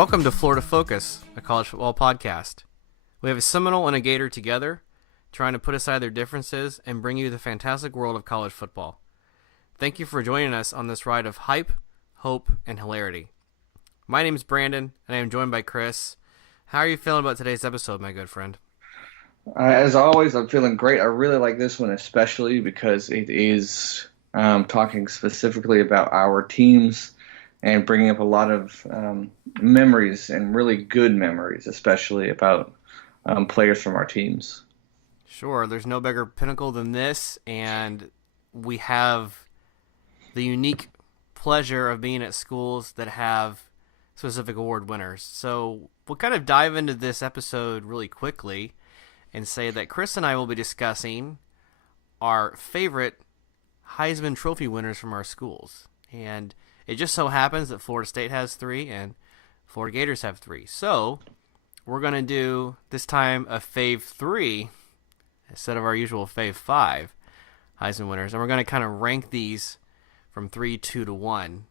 Welcome to Florida Focus, a college football podcast. We have a Seminole and a Gator together, trying to put aside their differences and bring you the fantastic world of college football. Thank you for joining us on this ride of hype, hope, and hilarity. My name is Brandon, and I am joined by Chris. How are you feeling about today's episode, my good friend? As always, I'm feeling great. I really like this one, especially because it is talking specifically about our teams and bringing up a lot of memories and really good memories, especially about players from our teams. Sure, there's no bigger pinnacle than this, and we have the unique pleasure of being at schools that have specific award winners. So we'll kind of dive into this episode really quickly and say that Chris and I will be discussing our favorite Heisman Trophy winners from our schools. And it just so happens that Florida State has 3 and Florida Gators have 3. So we're going to do, this time, a Fave 3 instead of our usual Fave 5 Heisman winners. And we're going to kind of rank these from 3, 2 to 1.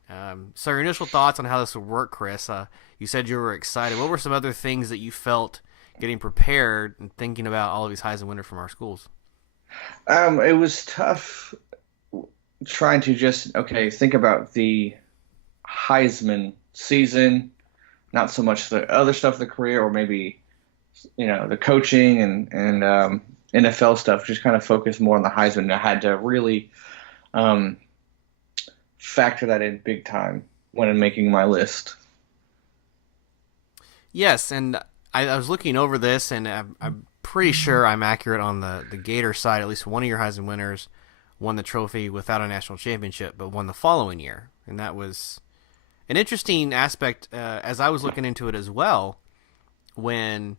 So your initial thoughts on how this would work, Chris? You said you were excited. What were some other things that you felt getting prepared and thinking about all of these Heisman winners from our schools? It was tough trying to just, think about the Heisman season, not so much the other stuff of the career, or maybe, the coaching and NFL stuff, just kind of focus more on the Heisman. I had to really factor that in big time when I'm making my list. Yes, and I was looking over this, and I'm pretty sure I'm accurate on the Gator side. At least one of your Heisman winners won the trophy without a national championship, but won the following year. And that was an interesting aspect as I was looking into it as well, when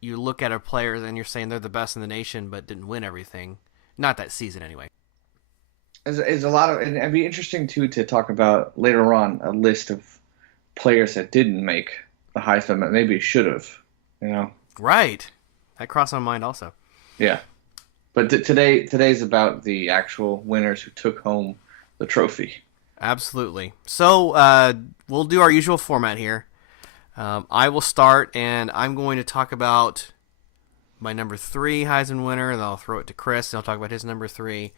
you look at a player and you're saying they're the best in the nation but didn't win everything. Not that season, anyway. Is a lot of, and it'd be interesting too to talk about later on a list of players that didn't make the Heisman, but maybe should have. Right. That crossed my mind also. Yeah. But today's about the actual winners who took home the trophy. Absolutely. So we'll do our usual format here. I will start, and I'm going to talk about my number 3 Heisman winner, and then I'll throw it to Chris, and I'll talk about his number 3.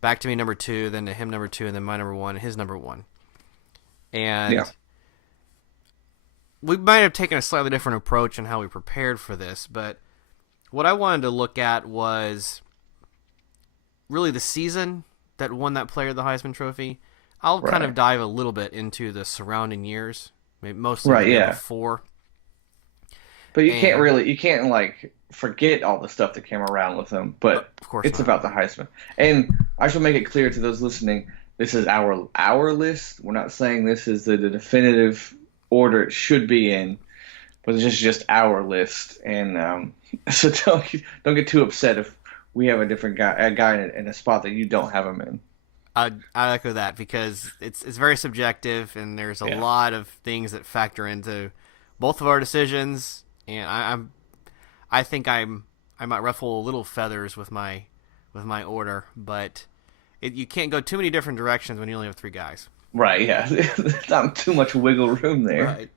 Back to me, number 2, then to him, number 2, and then my number 1, and his number 1. And we might have taken a slightly different approach in how we prepared for this, but what I wanted to look at was really the season that won that player the Heisman Trophy. I'll kind of dive a little bit into the surrounding years, maybe mostly the year before. But you can't forget all the stuff that came around with him. But of course it's not. about the Heisman. And I should make it clear to those listening, this is our list. We're not saying this is the definitive order it should be in, but it's just our list. And so don't get too upset if we have a guy in a spot that you don't have him in. I echo that, because it's very subjective, and there's a lot of things that factor into both of our decisions. And I think I might ruffle a little feathers with my order, but you can't go too many different directions when you only have 3 guys. Right. Yeah. There's not too much wiggle room there.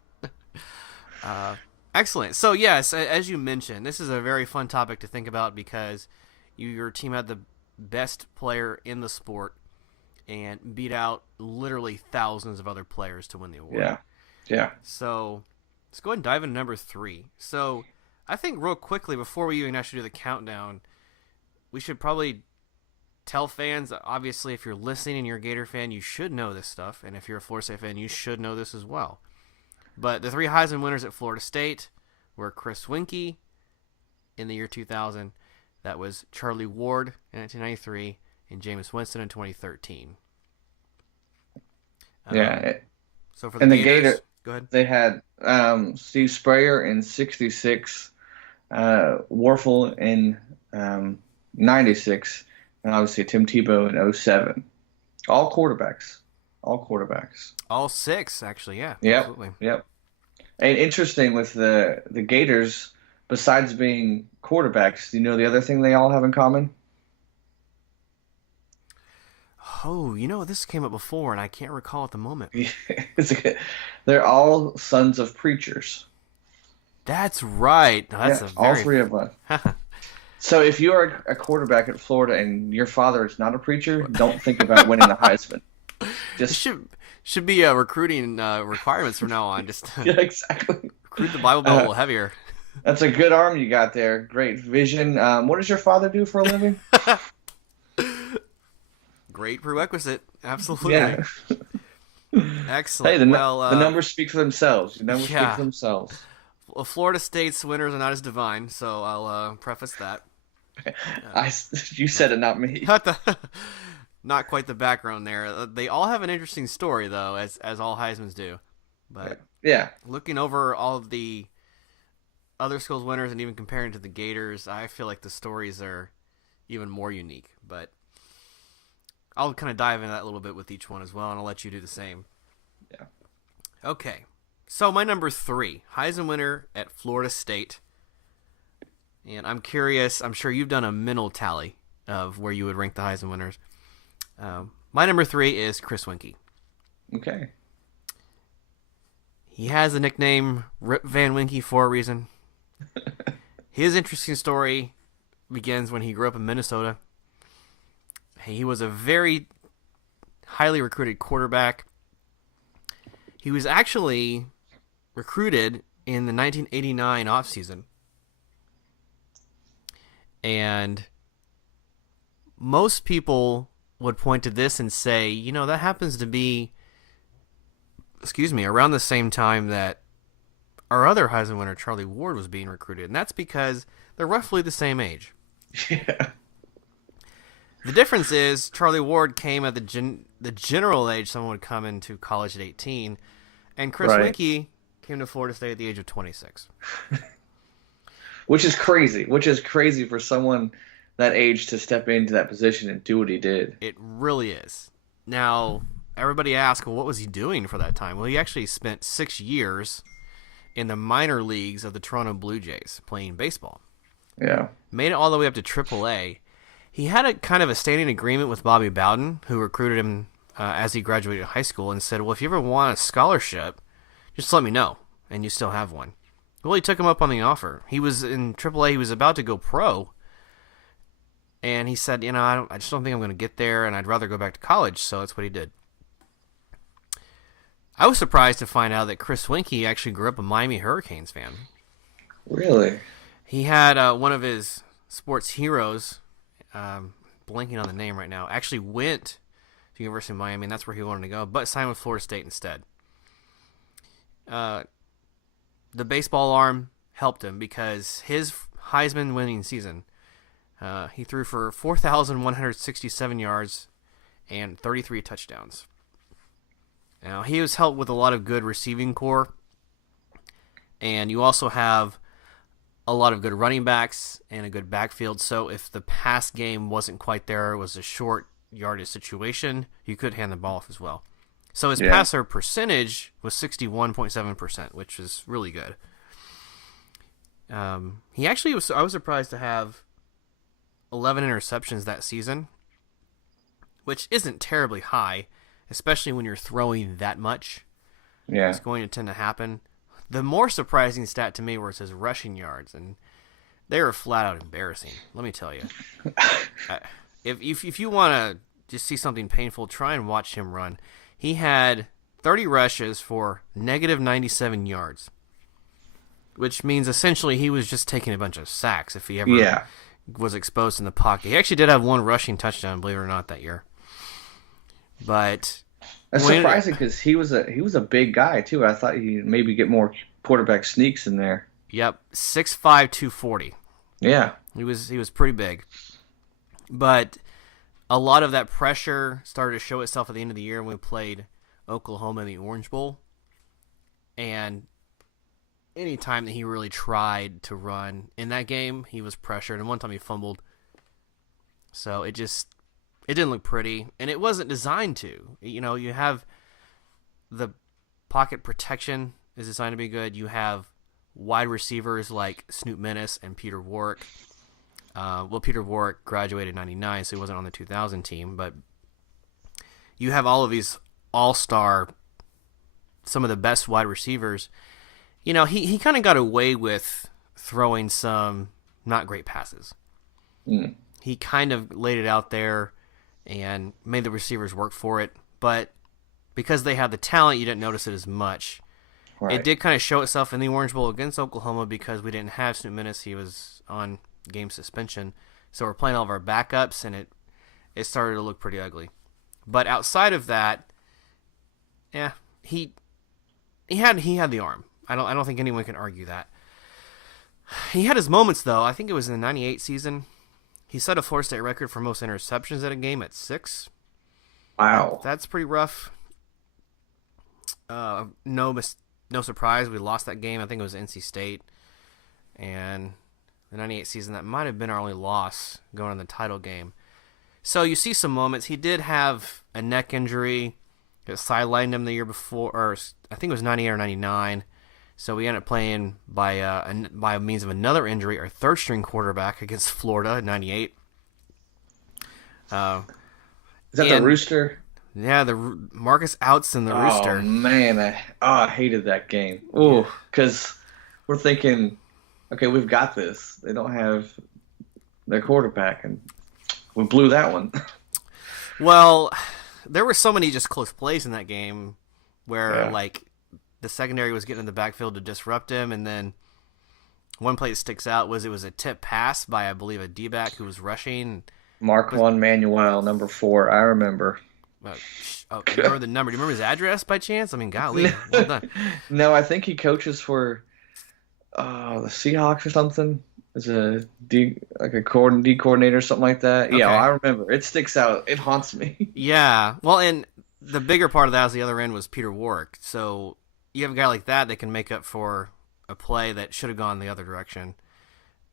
Right. Excellent. So yes, as you mentioned, this is a very fun topic to think about, because your team had the best player in the sport and beat out literally thousands of other players to win the award. Yeah. So let's go ahead and dive into number 3. So I think real quickly, before we even actually do the countdown, we should probably tell fans that obviously if you're listening and you're a Gator fan, you should know this stuff. And if you're a Florida State fan, you should know this as well. But the 3 Heisman winners at Florida State were Chris Winkie in the year 2000. That was Charlie Ward in 1993 and Jameis Winston in 2013. So for the Gators, go ahead. They had Steve Sprayer in 66, Warfel in 96, and obviously Tim Tebow in 07. All quarterbacks. All 6, actually, yeah. Yep. Absolutely. Yep. And interesting with the Gators, besides being quarterbacks, do you know the other thing they all have in common? Oh, this came up before, and I can't recall at the moment. It's a- They're all sons of preachers. That's right. No, that's Yeah, a all very. three of us. So if you are a quarterback at Florida and your father is not a preacher, don't think about winning the Heisman. It Just should be recruiting requirements from now on. Just yeah, exactly. recruit the Bible Belt a Uh, little heavier. that's a good arm you got there. Great vision. What does your father do for a living? Great prerequisite. Absolutely. Yeah. Hey, Excellent. Well, the numbers speak for themselves. The numbers speak for yeah. themselves. Well, Florida State's winners are not as divine, so I'll preface that. I, you said it, not me. Not the, not quite the background there. They all have an interesting story, though, as all Heisman's do. But Yeah. looking over all of the other schools' winners and even comparing to the Gators, I feel like the stories are even more unique. But I'll kind of dive into that a little bit with each one as well, and I'll let you do the same. Yeah. Okay. So my number 3, Heisman winner at Florida State. And I'm curious, I'm sure you've done a mental tally of where you would rank the Heisman winners. My number 3 is Chris Winkie. Okay. He has the nickname Rip Van Winkie for a reason. His interesting story begins when he grew up in Minnesota. He was a very highly recruited quarterback. He was actually recruited in the 1989 offseason. And most people would point to this and say, that happens to be, around the same time that our other Heisman winner, Charlie Ward, was being recruited. And that's because they're roughly the same age. Yeah. The difference is Charlie Ward came at the general age someone would come into college at 18, and Chris Right. Winkie came to Florida State at the age of 26. Which is crazy. Which is crazy for someone that age to step into that position and do what he did. It really is. Now, everybody asks, well, what was he doing for that time? Well, he actually spent 6 years in the minor leagues of the Toronto Blue Jays playing baseball. Yeah. Made it all the way up to AAA. He had a kind of a standing agreement with Bobby Bowden, who recruited him as he graduated high school, and said, well, if you ever want a scholarship, just let me know, and you still have one. Well, he took him up on the offer. He was in AAA. He was about to go pro, and he said, I just don't think I'm going to get there, and I'd rather go back to college, so that's what he did. I was surprised to find out that Chris Winkie actually grew up a Miami Hurricanes fan. Really? He had one of his sports heroes, blanking on the name right now, actually went to University of Miami, and that's where he wanted to go, but signed with Florida State instead. The baseball arm helped him because his Heisman winning season, he threw for 4,167 yards and 33 touchdowns. Now, he was helped with a lot of good receiving core, and you also have a lot of good running backs and a good backfield. So if the pass game wasn't quite there, it was a short yardage situation, you could hand the ball off as well. So his passer percentage was 61.7%, which is really good. He actually I was surprised to have 11 interceptions that season, which isn't terribly high, especially when you're throwing that much. Yeah. It's going to tend to happen. The more surprising stat to me was his rushing yards, and they were flat out embarrassing. Let me tell you. If you want to just see something painful, try and watch him run. He had 30 rushes for negative 97 yards, which means essentially he was just taking a bunch of sacks if he ever was exposed in the pocket. He actually did have one rushing touchdown, believe it or not, that year. But that's surprising because he was a big guy too. I thought he'd maybe get more quarterback sneaks in there. Yep, 6'5", 240. Yeah. He was pretty big. But a lot of that pressure started to show itself at the end of the year when we played Oklahoma in the Orange Bowl. And any time that he really tried to run in that game, he was pressured. And one time he fumbled. So it didn't look pretty. And it wasn't designed to. You have the pocket protection is designed to be good. You have wide receivers like Snoop Menace and Peter Warrick. Peter Warrick graduated in 99, so he wasn't on the 2000 team, but you have all of these all-star, some of the best wide receivers. He kind of got away with throwing some not great passes. Mm, He kind of laid it out there and made the receivers work for it, but because they had the talent, you didn't notice it as much. It right. did kind of show itself in the Orange Bowl against Oklahoma because we didn't have Snoop Minnis. He was on game suspension. So we're playing all of our backups, and it started to look pretty ugly. But outside of that, yeah, he had the arm. I don't think anyone can argue that. He had his moments though. I think it was in the '98 season. He set a Florida State record for most interceptions at a game at 6. Wow. That's pretty rough. No surprise, we lost that game. I think it was NC State, and the '98 season that might have been our only loss going in the title game. So you see some moments. He did have a neck injury. It sidelined him the year before, or I think it was '98 or '99. So we ended up playing by means of another injury, our third string quarterback against Florida in '98. Uh, Is that the and Rooster? yeah, the Marcus Outs and the Oh Rooster. man, I hated that game. Oh, because we're thinking, okay, we've got this. They don't have their quarterback, and we blew that one. Well, there were so many just close plays in that game where Yeah. like the secondary was getting in the backfield to disrupt him, and then one play that sticks out was it was a tip pass by I believe a D-back who was rushing. Marquand Manuel, number 4. I remember. You remember the number? Do you remember his address by chance? I mean, golly, well done. No, I think he coaches for the Seahawks or something. As a D, like a D coordinator or something like that. Yeah, Okay. I remember. It sticks out. It haunts me. Yeah. Well, and the bigger part of that was the other end was Peter Warwick. So you have a guy like that can make up for a play that should have gone the other direction.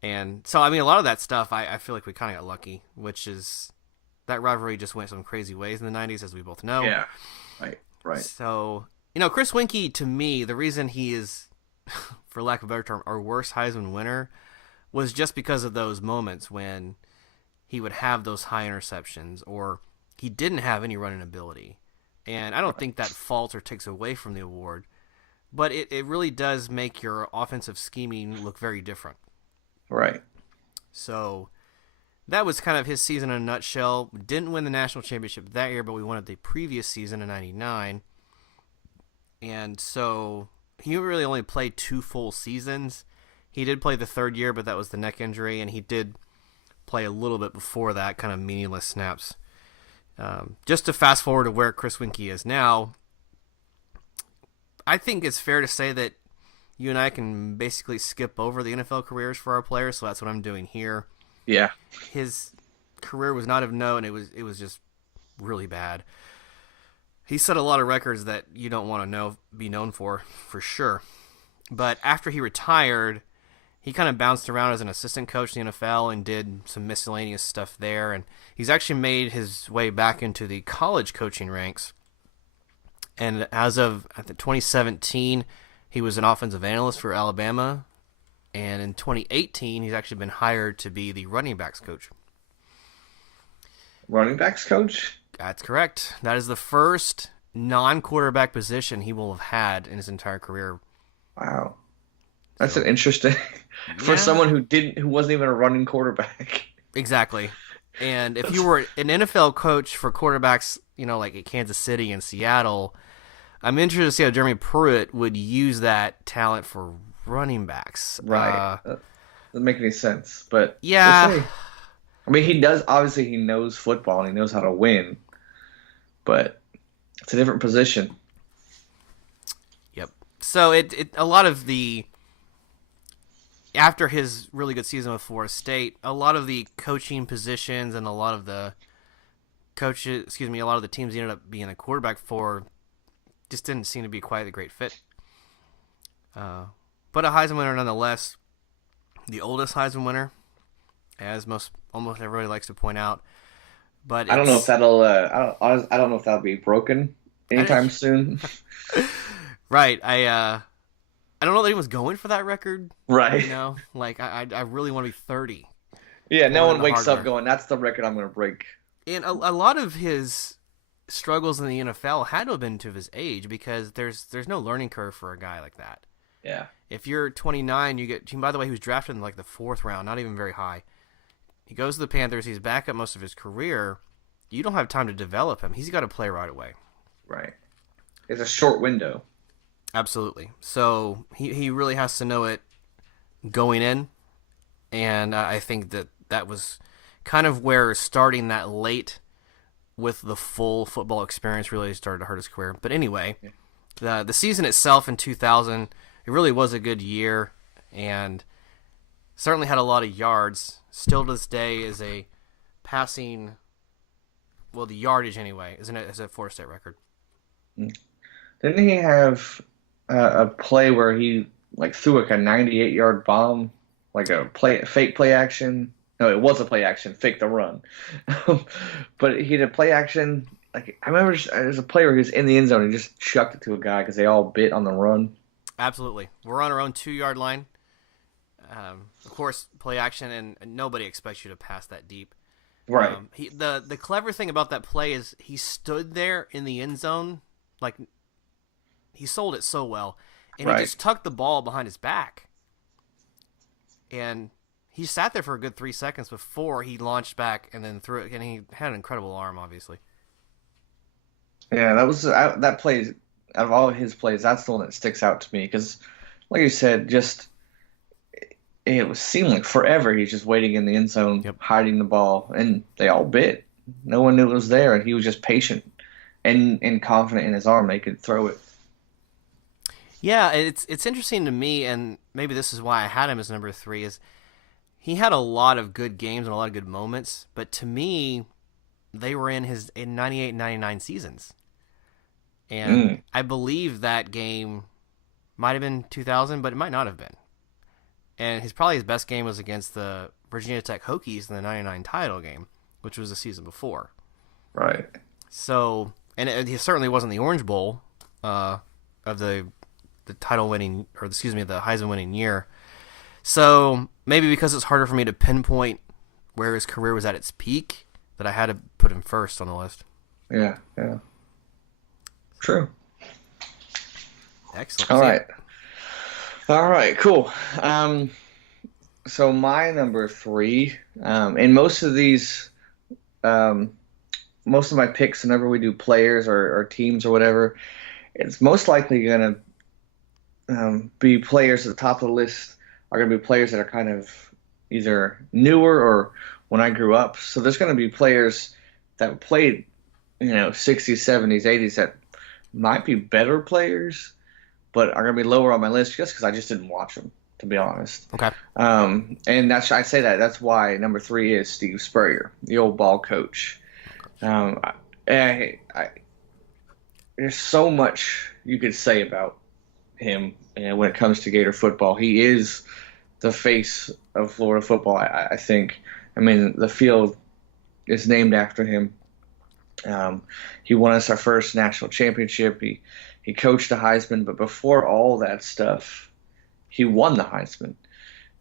And so, I mean, a lot of that stuff, I feel like we kind of got lucky, which is that rivalry just went some crazy ways in the '90s, as we both know. Yeah. Right. Right. So, Chris Winkie, to me, the reason he is, for lack of a better term, our worst Heisman winner was just because of those moments when he would have those high interceptions or he didn't have any running ability. And I don't think that faults or takes away from the award, but it really does make your offensive scheming look very different. Right. So that was kind of his season in a nutshell. Didn't win the national championship that year, but we won it the previous season in '99. And so he really only played 2 full seasons. He did play the third year, but that was the neck injury, and he did play a little bit before that, kind of meaningless snaps. Just to fast forward to where Chris Winkie is now, I think it's fair to say that you and I can basically skip over the NFL careers for our players, so that's what I'm doing here. Yeah. His career was not of note, and it was just really bad. He set a lot of records that you don't want to be known for sure. But after he retired, he kind of bounced around as an assistant coach in the NFL and did some miscellaneous stuff there. And he's actually made his way back into the college coaching ranks. And as of 2017, he was an offensive analyst for Alabama. And in 2018, he's actually been hired to be the running backs coach. Running backs coach? That's correct. That is the first non-quarterback position he will have had in his entire career. Wow. That's an interesting for someone who wasn't even a running quarterback. Exactly. And if you were an NFL coach for quarterbacks, like at Kansas City and Seattle, I'm interested to see how Jeremy Pruitt would use that talent for running backs. Right. Doesn't make any sense. But yeah. we'll see. I mean, he does. Obviously, he knows football and he knows how to win. But it's a different position. Yep. So a lot of the after his really good season with Florida State, a lot of the coaching positions and a lot of the a lot of the teams he ended up being a quarterback for just didn't seem to be quite a great fit. But a Heisman winner nonetheless, the oldest Heisman winner, as almost everybody likes to point out. But I don't know if that'll. I don't know if that'll be broken anytime soon. Right. I don't know that he was going for that record. Right. I really want to be 30. Yeah. No one wakes up hardware. going, "That's the record I'm going to break." And a lot of his struggles in the NFL had to have been to his age because there's no learning curve for a guy like that. Yeah. If you're 29, you get. By the way, he was drafted in like the fourth round, not even very high. He goes to the Panthers. He's back up most of his career. You don't have time to develop him. He's got to play right away. Right. It's a short window. Absolutely. So he really has to know it going in, and I think that was kind of where starting that late with the full football experience really started to hurt his career. But anyway, the season itself in 2000, it really was a good year, and certainly had a lot of yards. Still to this day is a passing, well, the yardage anyway, isn't it? Is a Florida State record. Didn't he have a play where he like threw like a 98-yard bomb, like a fake play action? No, it was a play action, fake the run. But he did a play action. Like I remember, there's a play where he was in the end zone and he just chucked it to a guy because they all bit on the run. Absolutely, we're on our own 2 yard line. Of course, play action, and nobody expects you to pass that deep. Right. The clever thing about that play is he stood there in the end zone, like he sold it so well, and Right. he just tucked the ball behind his back, and he sat there for a good 3 seconds before he launched back and then threw it, and he had an incredible arm, obviously. Yeah, that play out of all of his plays, that's the one that sticks out to me because, like you said, just seemed like forever he's just waiting in the end zone, Yep. hiding the ball, and they all bit. No one knew it was there, and he was just patient and confident in his arm they could throw it. Yeah, it's interesting to me, and maybe this is why I had him as number 3. Is he had a lot of good games and a lot of good moments, but to me, they were in 98, 99 seasons. And Mm, I believe that game might have been 2000, but it might not have been. And his best game was against the Virginia Tech Hokies in the 99 title game, which was the season before. right. So, and he certainly wasn't the Orange Bowl of the title winning, or excuse me, the Heisman winning year. So maybe because it's harder for me to pinpoint where his career was at its peak, that I had to put him first on the list. Yeah, yeah. True. Excellent. All See, right. All right, cool. So my number 3, and um, most of my picks, whenever we do players or teams or whatever, it's most likely going to be players at the top of the list are going to be players that are kind of either newer or when I grew up. So there's going to be players that played, 60s, 70s, 80s that might be better players, but are going to be lower on my list just because I just didn't watch them, to be honest. okay. And I say that's why number 3 is Steve Spurrier, the old ball coach. There's so much you could say about him, when it comes to Gator football. He is the face of Florida football, I think. I mean, the field is named after him. He won us our first national championship. He coached the Heisman, but before all that stuff, he won the Heisman.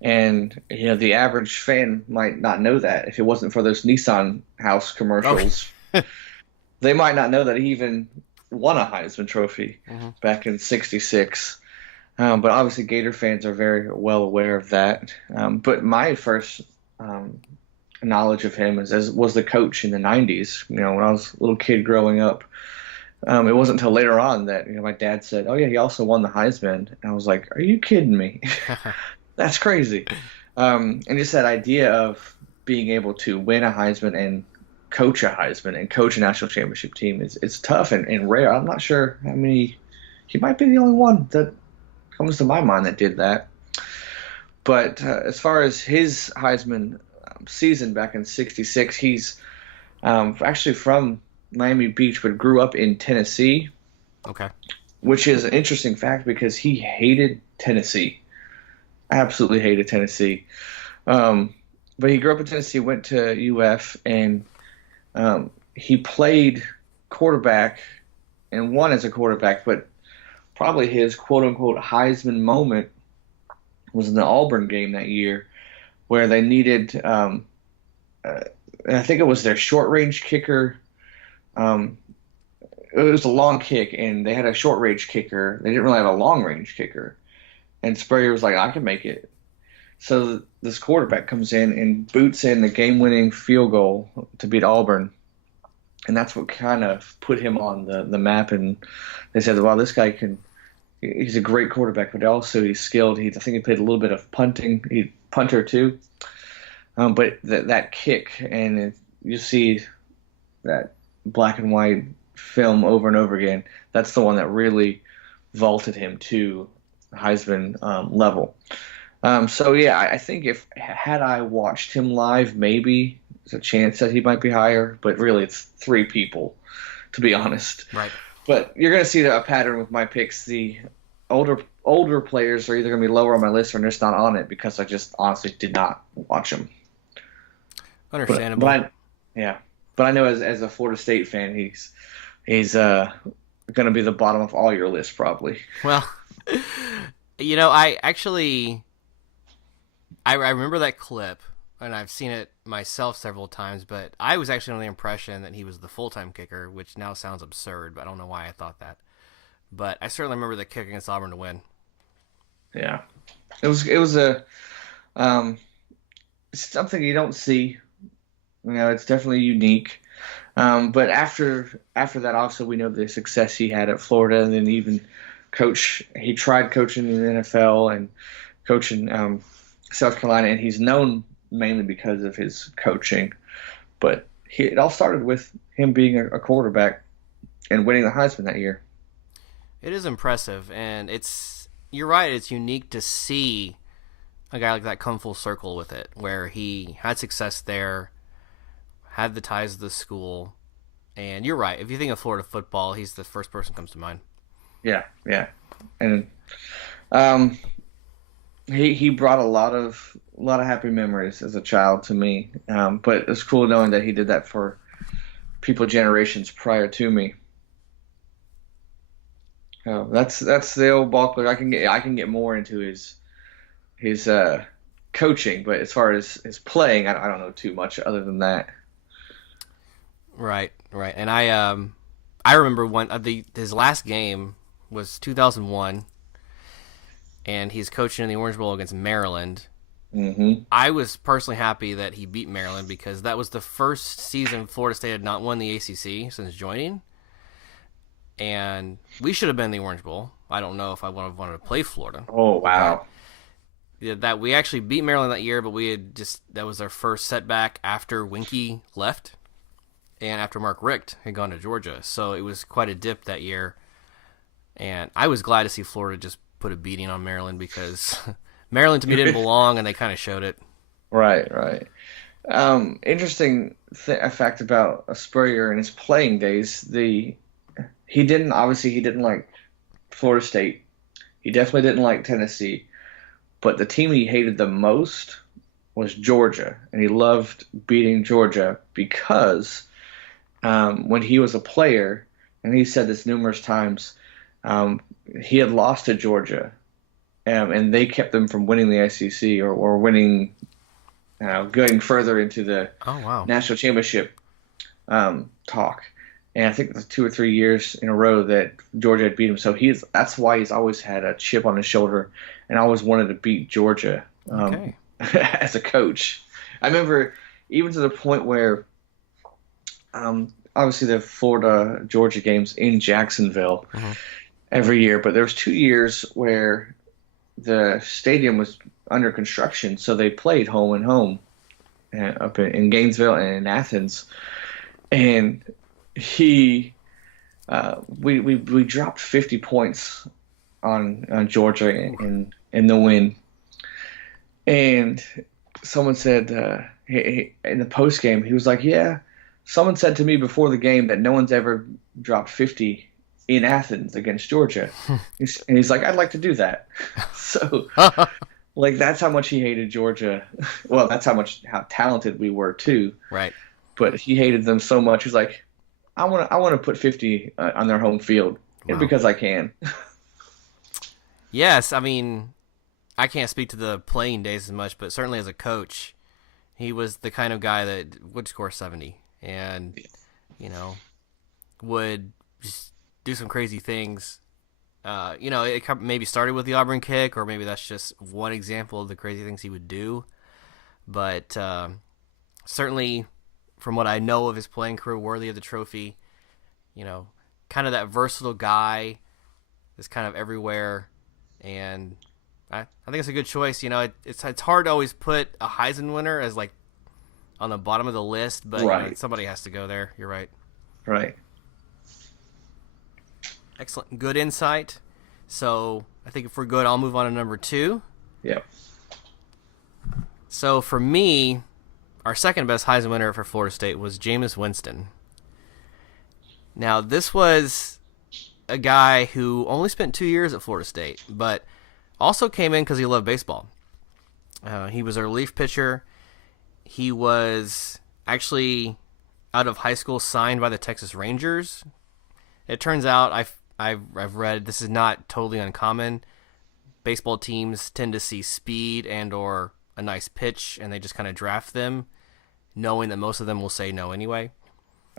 And the average fan might not know that if it wasn't for those Nissan House commercials. They might not know that he even won a Heisman Trophy back in '66. But obviously, Gator fans are very well aware of that. But my first knowledge of him was the coach in the '90s. When I was a little kid growing up, it wasn't until later on that my dad said, "Oh yeah, he also won the Heisman." And I was like, "Are you kidding me? That's crazy." And just that idea of being able to win a Heisman and coach a Heisman and coach a national championship team it's tough and rare. I'm not sure how many. He might be the only one that comes to my mind that did that. But as far as his Heisman season back in '66, he's actually from Miami Beach, but grew up in Tennessee, Okay. which is an interesting fact because he hated Tennessee. Absolutely hated Tennessee. But he grew up in Tennessee, went to UF, and he played quarterback and won as a quarterback, but probably his quote-unquote Heisman moment was in the Auburn game that year where they needed, I think it was their short-range kicker. it was a long kick, and they had a short range kicker. They didn't really have a long range kicker, and Spurrier was like, "I can make it." So this quarterback comes in and boots in the game-winning field goal to beat Auburn, and that's what kind of put him on the map. And they said, "Wow, this guy can. He's a great quarterback, but also he's skilled. I think he played a little bit of punting. He punter too. But that kick, and you see that black and white film over and over again. That's the one that really vaulted him to Heisman level. So yeah, I think if had I watched him live, maybe there's a chance that he might be higher. But really, it's three people, to be honest. Right. But you're going to see a pattern with my picks. The older players are either going to be lower on my list or they're just not on it because I just honestly did not watch them. Understandable. Yeah, but I know as a Florida State fan, he's going to be the bottom of all your lists probably. Well, I actually I remember that clip, and I've seen it myself several times, but I was actually under the impression that he was the full-time kicker, which now sounds absurd, but I don't know why I thought that. But I certainly remember the kick against Auburn to win. Yeah, it was a something you don't see. It's definitely unique. But after that, also we know the success he had at Florida, and then even he tried coaching in the NFL and coaching South Carolina, and he's known mainly because of his coaching. But it all started with him being a quarterback and winning the Heisman that year. It is impressive, and you're right, it's unique to see a guy like that come full circle with it, where he had success there, had the ties to the school, and you're right. If you think of Florida football, he's the first person that comes to mind. Yeah, yeah, and he brought a lot of happy memories as a child to me. But it's cool knowing that he did that for people generations prior to me. That's the old ball player. I can get more into his coaching, but as far as his playing, I don't know too much other than that. Right, right. And I remember his last game was 2001, and he's coaching in the Orange Bowl against Maryland. Mm-hmm. I was personally happy that he beat Maryland because that was the first season Florida State had not won the ACC since joining, and we should have been in the Orange Bowl. I don't know if I would have wanted to play Florida. Oh wow! That we actually beat Maryland that year, but that was our first setback after Winky left, and after Mark Richt had gone to Georgia, so it was quite a dip that year. And I was glad to see Florida just put a beating on Maryland because Maryland to me didn't belong, and they kind of showed it. Right, right. Interesting fact about Spurrier in his playing days. He didn't like Florida State. He definitely didn't like Tennessee. But the team he hated the most was Georgia, and he loved beating Georgia because when he was a player, and he said this numerous times, he had lost to Georgia, and they kept them from winning the SEC or winning, going further into the national championship talk. And I think it was 2 or 3 years in a row that Georgia had beat him. So that's why he's always had a chip on his shoulder and always wanted to beat Georgia as a coach. I remember even to the point where obviously the Florida-Georgia games in Jacksonville every year, but there was 2 years where the stadium was under construction, so they played home and home up in Gainesville and in Athens. And we dropped 50 points on Georgia in the win, and someone said in the post game he was like, "Yeah, someone said to me before the game that no one's ever dropped 50 in Athens against Georgia," and he's like, "I'd like to do that." So, like, that's how much he hated Georgia. Well, that's how talented we were too. Right. But he hated them so much. He's like, I want to put 50 on their home field because I can. Yes, I mean, I can't speak to the playing days as much, but certainly as a coach, he was the kind of guy that would score 70 and, would just do some crazy things. It maybe started with the Auburn kick, or maybe that's just one example of the crazy things he would do. But certainly, from what I know of his playing career, worthy of the trophy. You know, kind of that versatile guy that's kind of everywhere, and I think it's a good choice. It's hard to always put a Heisman winner as like on the bottom of the list, but Right. somebody has to go there. You're right. Right. Excellent, good insight. So I think if we're good, I'll move on to number 2. Yep. So for me, our second best Heisman winner for Florida State was Jameis Winston. Now, this was a guy who only spent 2 years at Florida State, but also came in because he loved baseball. He was a relief pitcher. He was actually out of high school signed by the Texas Rangers. It turns out I've read this is not totally uncommon. Baseball teams tend to see speed and or a nice pitch, and they just kind of draft them, knowing that most of them will say no anyway.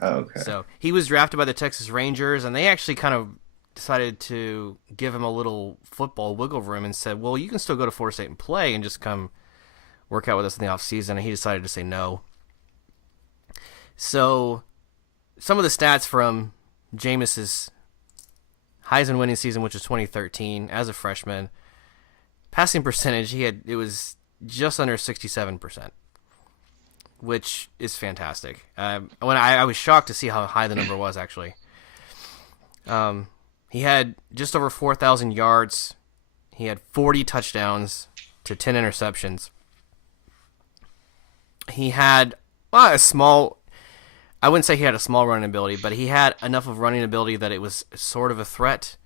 Okay. So he was drafted by the Texas Rangers, and they actually kind of decided to give him a little football wiggle room and said, well, you can still go to Florida State and play and just come work out with us in the offseason. And he decided to say no. So some of the stats from Jameis's Heisman winning season, which was 2013, as a freshman, passing percentage, it was just under 67%. Which is fantastic. When I was shocked to see how high the number was, actually. He had just over 4,000 yards. He had 40 touchdowns to 10 interceptions. He had a small... I wouldn't say he had a small running ability, but he had enough of running ability that it was sort of a threat.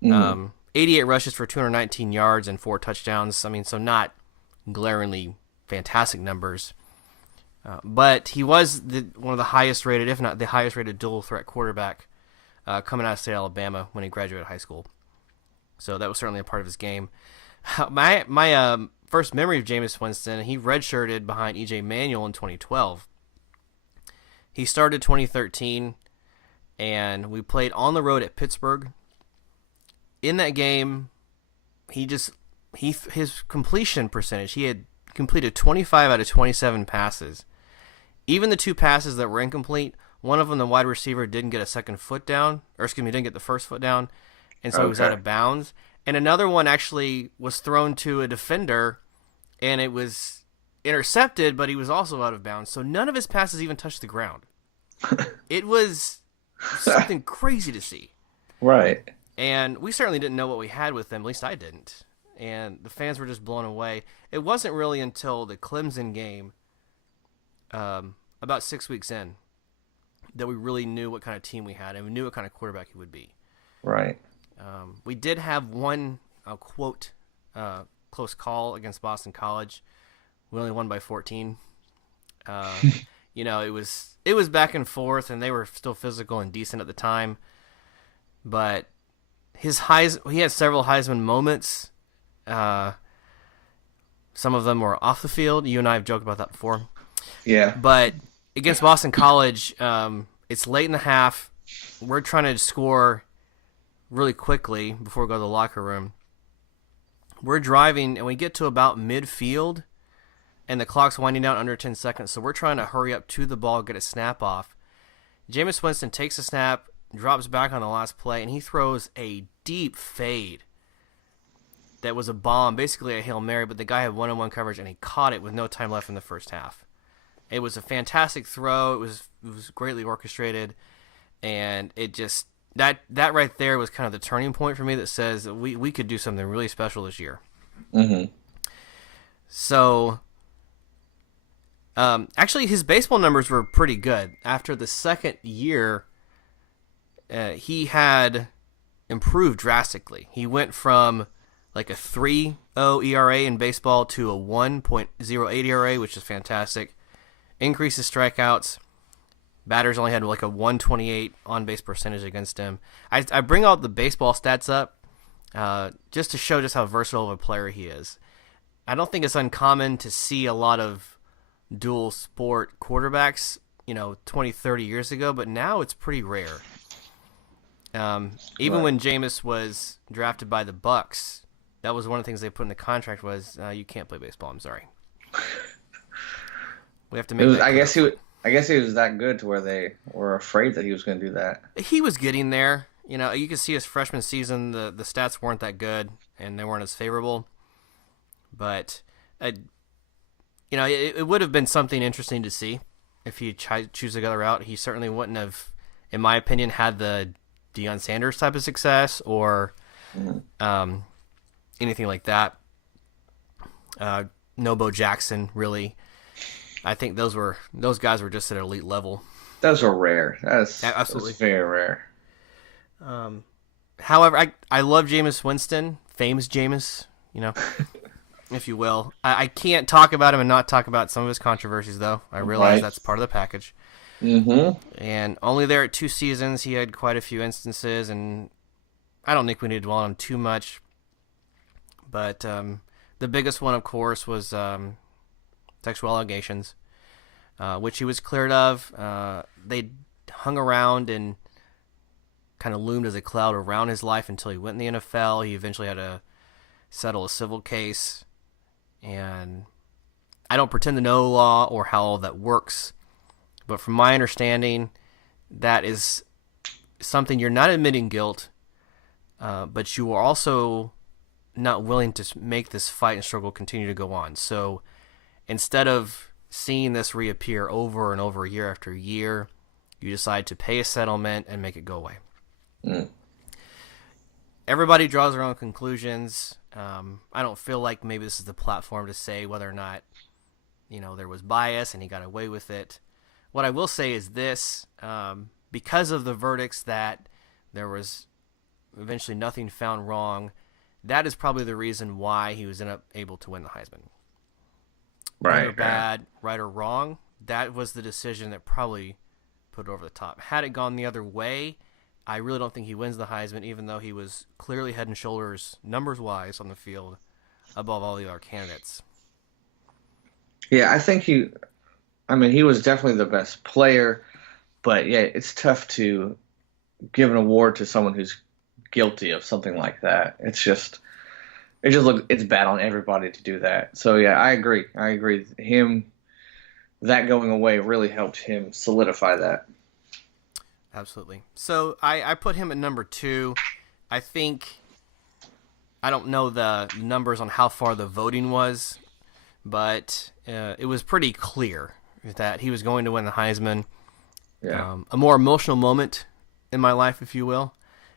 88 rushes for 219 yards and 4 touchdowns. I mean, so not glaringly fantastic numbers. But he was one of the highest rated, if not the highest rated, dual threat quarterback coming out of State Alabama when he graduated high school. So that was certainly a part of his game. My first memory of Jameis Winston, he redshirted behind E.J. Manuel in 2012. He started 2013, and we played on the road at Pittsburgh. In that game, his completion percentage, he had completed 25 out of 27 passes. Even the 2 passes that were incomplete, one of them the wide receiver didn't get a second foot down, didn't get the first foot down, and so he was out of bounds. And another one actually was thrown to a defender, and it was intercepted, but he was also out of bounds. So none of his passes even touched the ground. It was something crazy to see. Right. And we certainly didn't know what we had with him, at least I didn't. And the fans were just blown away. It wasn't really until the Clemson game, about 6 weeks in, that we really knew what kind of team we had and we knew what kind of quarterback he would be. Right. We did have one, I'll quote, close call against Boston College. We only won by 14. It was back and forth, and they were still physical and decent at the time. But he had several Heisman moments. Some of them were off the field. You and I have joked about that before. Yeah. But against Boston College, it's late in the half. We're trying to score really quickly before we go to the locker room. We're driving, and we get to about midfield, and the clock's winding down under 10 seconds, so we're trying to hurry up to the ball, get a snap off. Jameis Winston takes a snap, drops back on the last play, and he throws a deep fade that was a bomb, basically a Hail Mary, but the guy had one-on-one coverage, and he caught it with no time left in the first half. It was a fantastic throw. It was greatly orchestrated, and it just that right there was kind of the turning point for me that says that we could do something really special this year. Mm-hmm. So, actually, his baseball numbers were pretty good. After the second year, he had improved drastically. He went from like a 3.0 ERA in baseball to a 1.08 ERA, which is fantastic. Increased his strikeouts. Batters only had like a 128 on-base percentage against him. I bring all the baseball stats up just to show just how versatile of a player he is. I don't think it's uncommon to see a lot of dual sport quarterbacks, 20, 30 years ago, but now it's pretty rare. Even Right. when Jameis was drafted by the Bucks, that was one of the things they put in the contract was you can't play baseball. I'm sorry, we have to It make was. that clear up front. I guess he was that good to where they were afraid that he was going to do that. He was getting there. You could see his freshman season, the stats weren't that good and they weren't as favorable. But it would have been something interesting to see if he choose to go the route. He certainly wouldn't have, in my opinion, had the Deion Sanders type of success or Mhm. anything like that. No Bo Jackson, really. I think those guys were just at an elite level. Those are rare. That's Absolutely. very rare. However, I love Jameis Winston, famous Jameis, if you will. I can't talk about him and not talk about some of his controversies, though. I realize Right. that's part of the package. Mm-hmm. And only there at 2 seasons, he had quite a few instances, and I don't think we need to dwell on him too much. But the biggest one, of course, was sexual allegations, which he was cleared of. They hung around and kind of loomed as a cloud around his life until he went in the NFL. He eventually had to settle a civil case, and I don't pretend to know law or how all that works, but from my understanding, that is something you're not admitting guilt, but you are also not willing to make this fight and struggle continue to go on. So instead of seeing this reappear over and over year after year, you decide to pay a settlement and make it go away. Mm. Everybody draws their own conclusions. I don't feel like maybe this is the platform to say whether or not there was bias and he got away with it. What I will say is this: because of the verdicts that there was eventually nothing found wrong, that is probably the reason why he was able to win the Heisman. Good or Right. Right. bad, right or wrong, that was the decision that probably put it over the top. Had it gone the other way, I really don't think he wins the Heisman, even though he was clearly head and shoulders, numbers-wise, on the field above all the other candidates. Yeah, I think he. I mean, he was definitely the best player, but yeah, it's tough to give an award to someone who's guilty of something like that. It's bad on everybody to do that. So yeah, I agree. I agree. Him that going away really helped him solidify that. Absolutely. So I put him at number 2. I think I don't know the numbers on how far the voting was, but it was pretty clear that he was going to win the Heisman. Yeah. A more emotional moment in my life, if you will,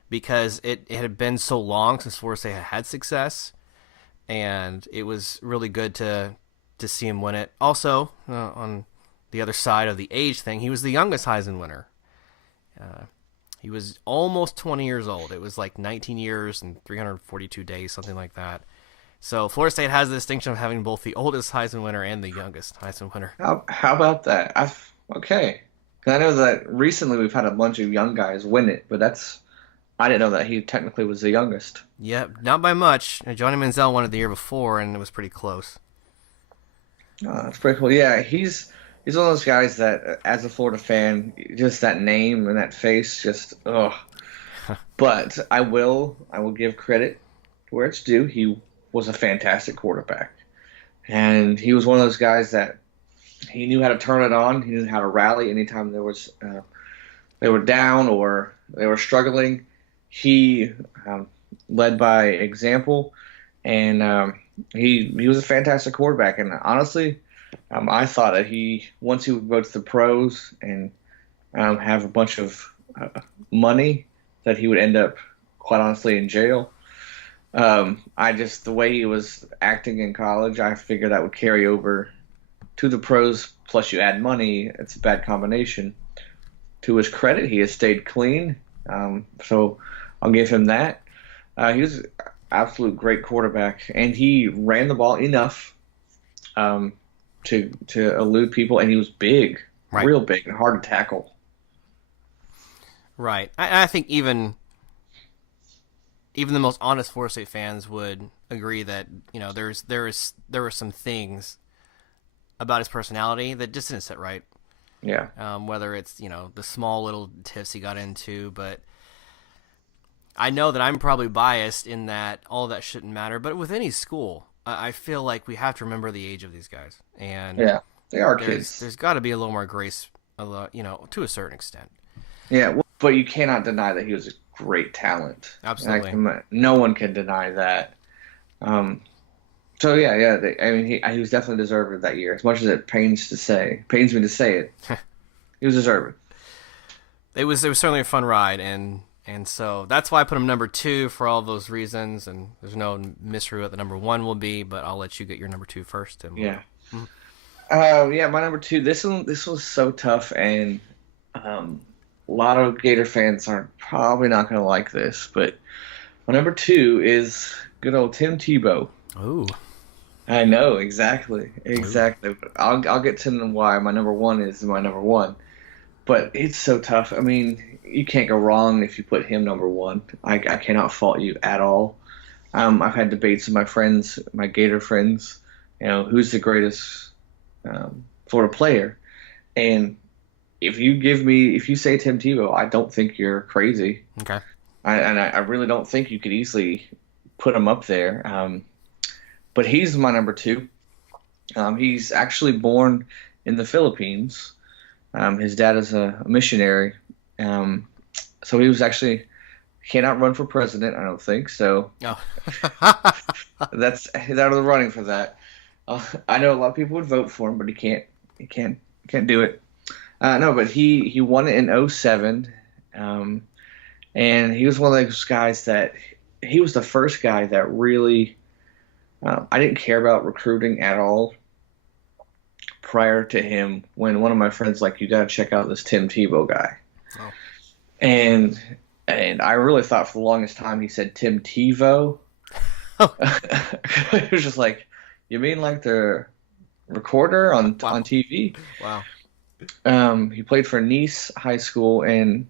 because it had been so long since Florida State had success, and it was really good to see him win it. Also, on the other side of the age thing, he was the youngest Heisman winner. He was almost 20 years old. It was like 19 years and 342 days, something like that. So Florida State has the distinction of having both the oldest Heisman winner and the youngest Heisman winner. How about that? Okay. 'Cause I know that recently we've had a bunch of young guys win it, but I didn't know that he technically was the youngest. Yep, not by much. Johnny Manziel won it the year before, and it was pretty close. That's pretty cool. Yeah, he's one of those guys that, as a Florida fan, just that name and that face, just ugh. But I will give credit where it's due. He was a fantastic quarterback, and he was one of those guys that he knew how to turn it on. He knew how to rally anytime they were down or they were struggling. He led by example, and he was a fantastic quarterback. And honestly, I thought that once he would go to the pros and have a bunch of money, that he would end up, quite honestly, in jail. The way he was acting in college, I figured that would carry over to the pros. Plus, you add money, it's a bad combination. To his credit, he has stayed clean, so I'll give him that. He was an absolute great quarterback, and he ran the ball enough to elude people, and he was big, Right. real big, and hard to tackle. Right. I think even the most honest Florida State fans would agree that there were some things about his personality that just didn't sit right. Yeah. Whether it's the small little tiffs he got into, but I know that I'm probably biased in that all that shouldn't matter, but with any school, I feel like we have to remember the age of these guys, and Yeah, they are there's kids. there's got to be a little more grace, to a certain extent. Yeah, but you cannot deny that he was a great talent. Absolutely. No one can deny that. Um, so yeah, yeah. I mean, he was definitely deserved that year. As much as it pains me to say it, he was deserved. It was certainly a fun ride, and so that's why I put him number two for all those reasons. And there's no mystery what the number one will be, but I'll let you get your number two first. And Yeah. Mhm. Yeah, my number two. This was so tough, and a lot of Gator fans are probably not going to like this, but my number two is good old Tim Tebow. Ooh, I know exactly, ooh, exactly. But I'll get to why my number one is my number one. But it's so tough. I mean, you can't go wrong if you put him number one. I cannot fault you at all. I've had debates with my friends, my Gator friends, who's the greatest Florida player. And if you say Tim Tebow, I don't think you're crazy. okay. I really don't think you could easily put him up there. But he's my number two. He's actually born in the Philippines. His dad is a missionary. Um, so he was actually cannot run for president, I don't think. So Oh, that's he's out of the running for that. I know a lot of people would vote for him, but he can't do it. No, but he won it in '07, and he was one of those guys that he was the first guy that really I didn't care about recruiting at all prior to him. When one of my friends like, you got to check out this Tim Tebow guy, oh. and and I really thought for the longest time he said Tim Tebow. It was just like, you mean like the recorder on Wow, TV? wow. He played for Nice High School, and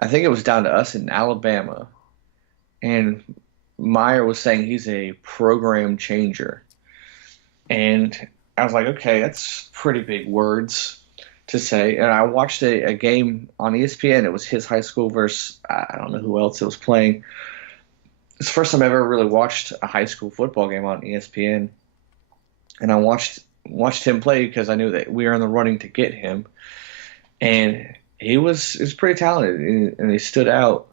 I think it was down to us in Alabama. And Meyer was saying he's a program changer. And I was like, okay, that's pretty big words to say. And I watched a game on ESPN. It was his high school versus, I don't know who else it was playing. It's the first time I ever really watched a high school football game on ESPN. And I watched him play because I knew that we were in the running to get him. And he was pretty talented, and he stood out.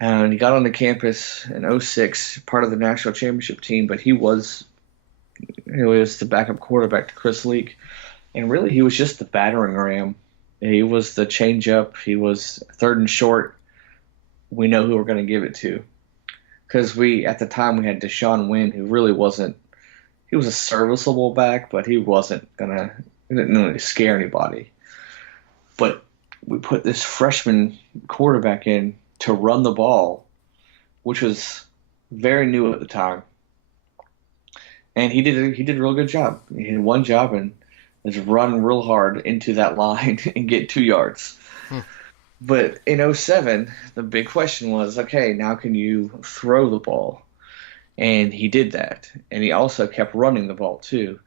And he got on the campus in '06, part of the national championship team, but he was the backup quarterback to Chris Leak. And really, he was just the battering ram. He was the changeup. He was third and short. We know who we're going to give it to. Because at the time, we had Deshaun Wynn, who really wasn't, he was a serviceable back, but he didn't really scare anybody. But we put this freshman quarterback in to run the ball, which was very new at the time. And he did a real good job. He had one job, and just run real hard into that line and get 2 yards. Hmm. But in '07, the big question was, okay, now can you throw the ball? And he did that. And he also kept running the ball too.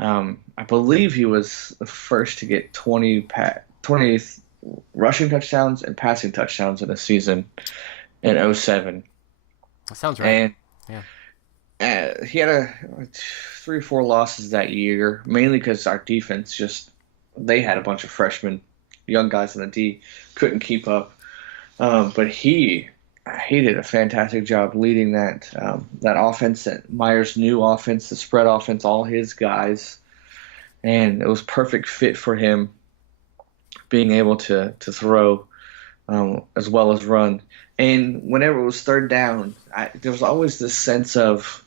I believe he was the first to get 20 rushing touchdowns and passing touchdowns in a season in '07. That sounds right. And Yeah. he had 3 or 4 losses that year, mainly because our defense they had a bunch of freshmen, young guys in the D, couldn't keep up. But he did a fantastic job leading that offense, that Myers' new offense, the spread offense, all his guys, and it was perfect fit for him, being able to throw as well as run. And whenever it was third down, there was always this sense of,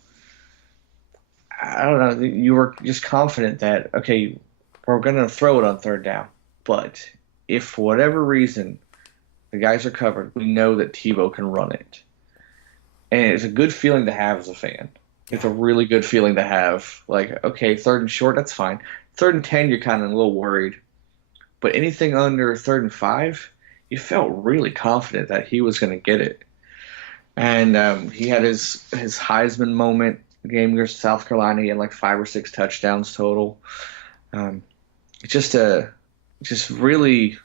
I don't know, you were just confident that, okay, we're going to throw it on third down. But if for whatever reason the guys are covered, we know that Tebow can run it. And it's a good feeling to have as a fan. It's a really good feeling to have. Like, okay, third and short, that's fine. Third and 10, you're kind of a little worried. But anything under third and 5, you felt really confident that he was going to get it. And he had his Heisman moment game against South Carolina. He had like 5 or 6 touchdowns total. It just really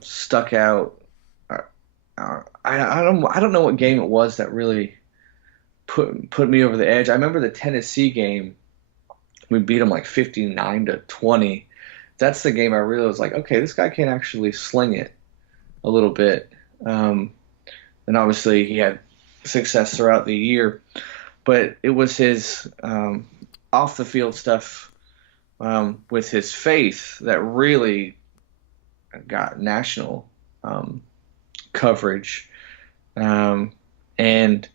stuck out. I don't know what game it was that really put me over the edge. I remember the Tennessee game. We beat them like 59-20. That's the game I really was like, okay, this guy can actually sling it a little bit. Um, and obviously he had success throughout the year, but it was his off the field stuff with his faith that really got national coverage. Um, and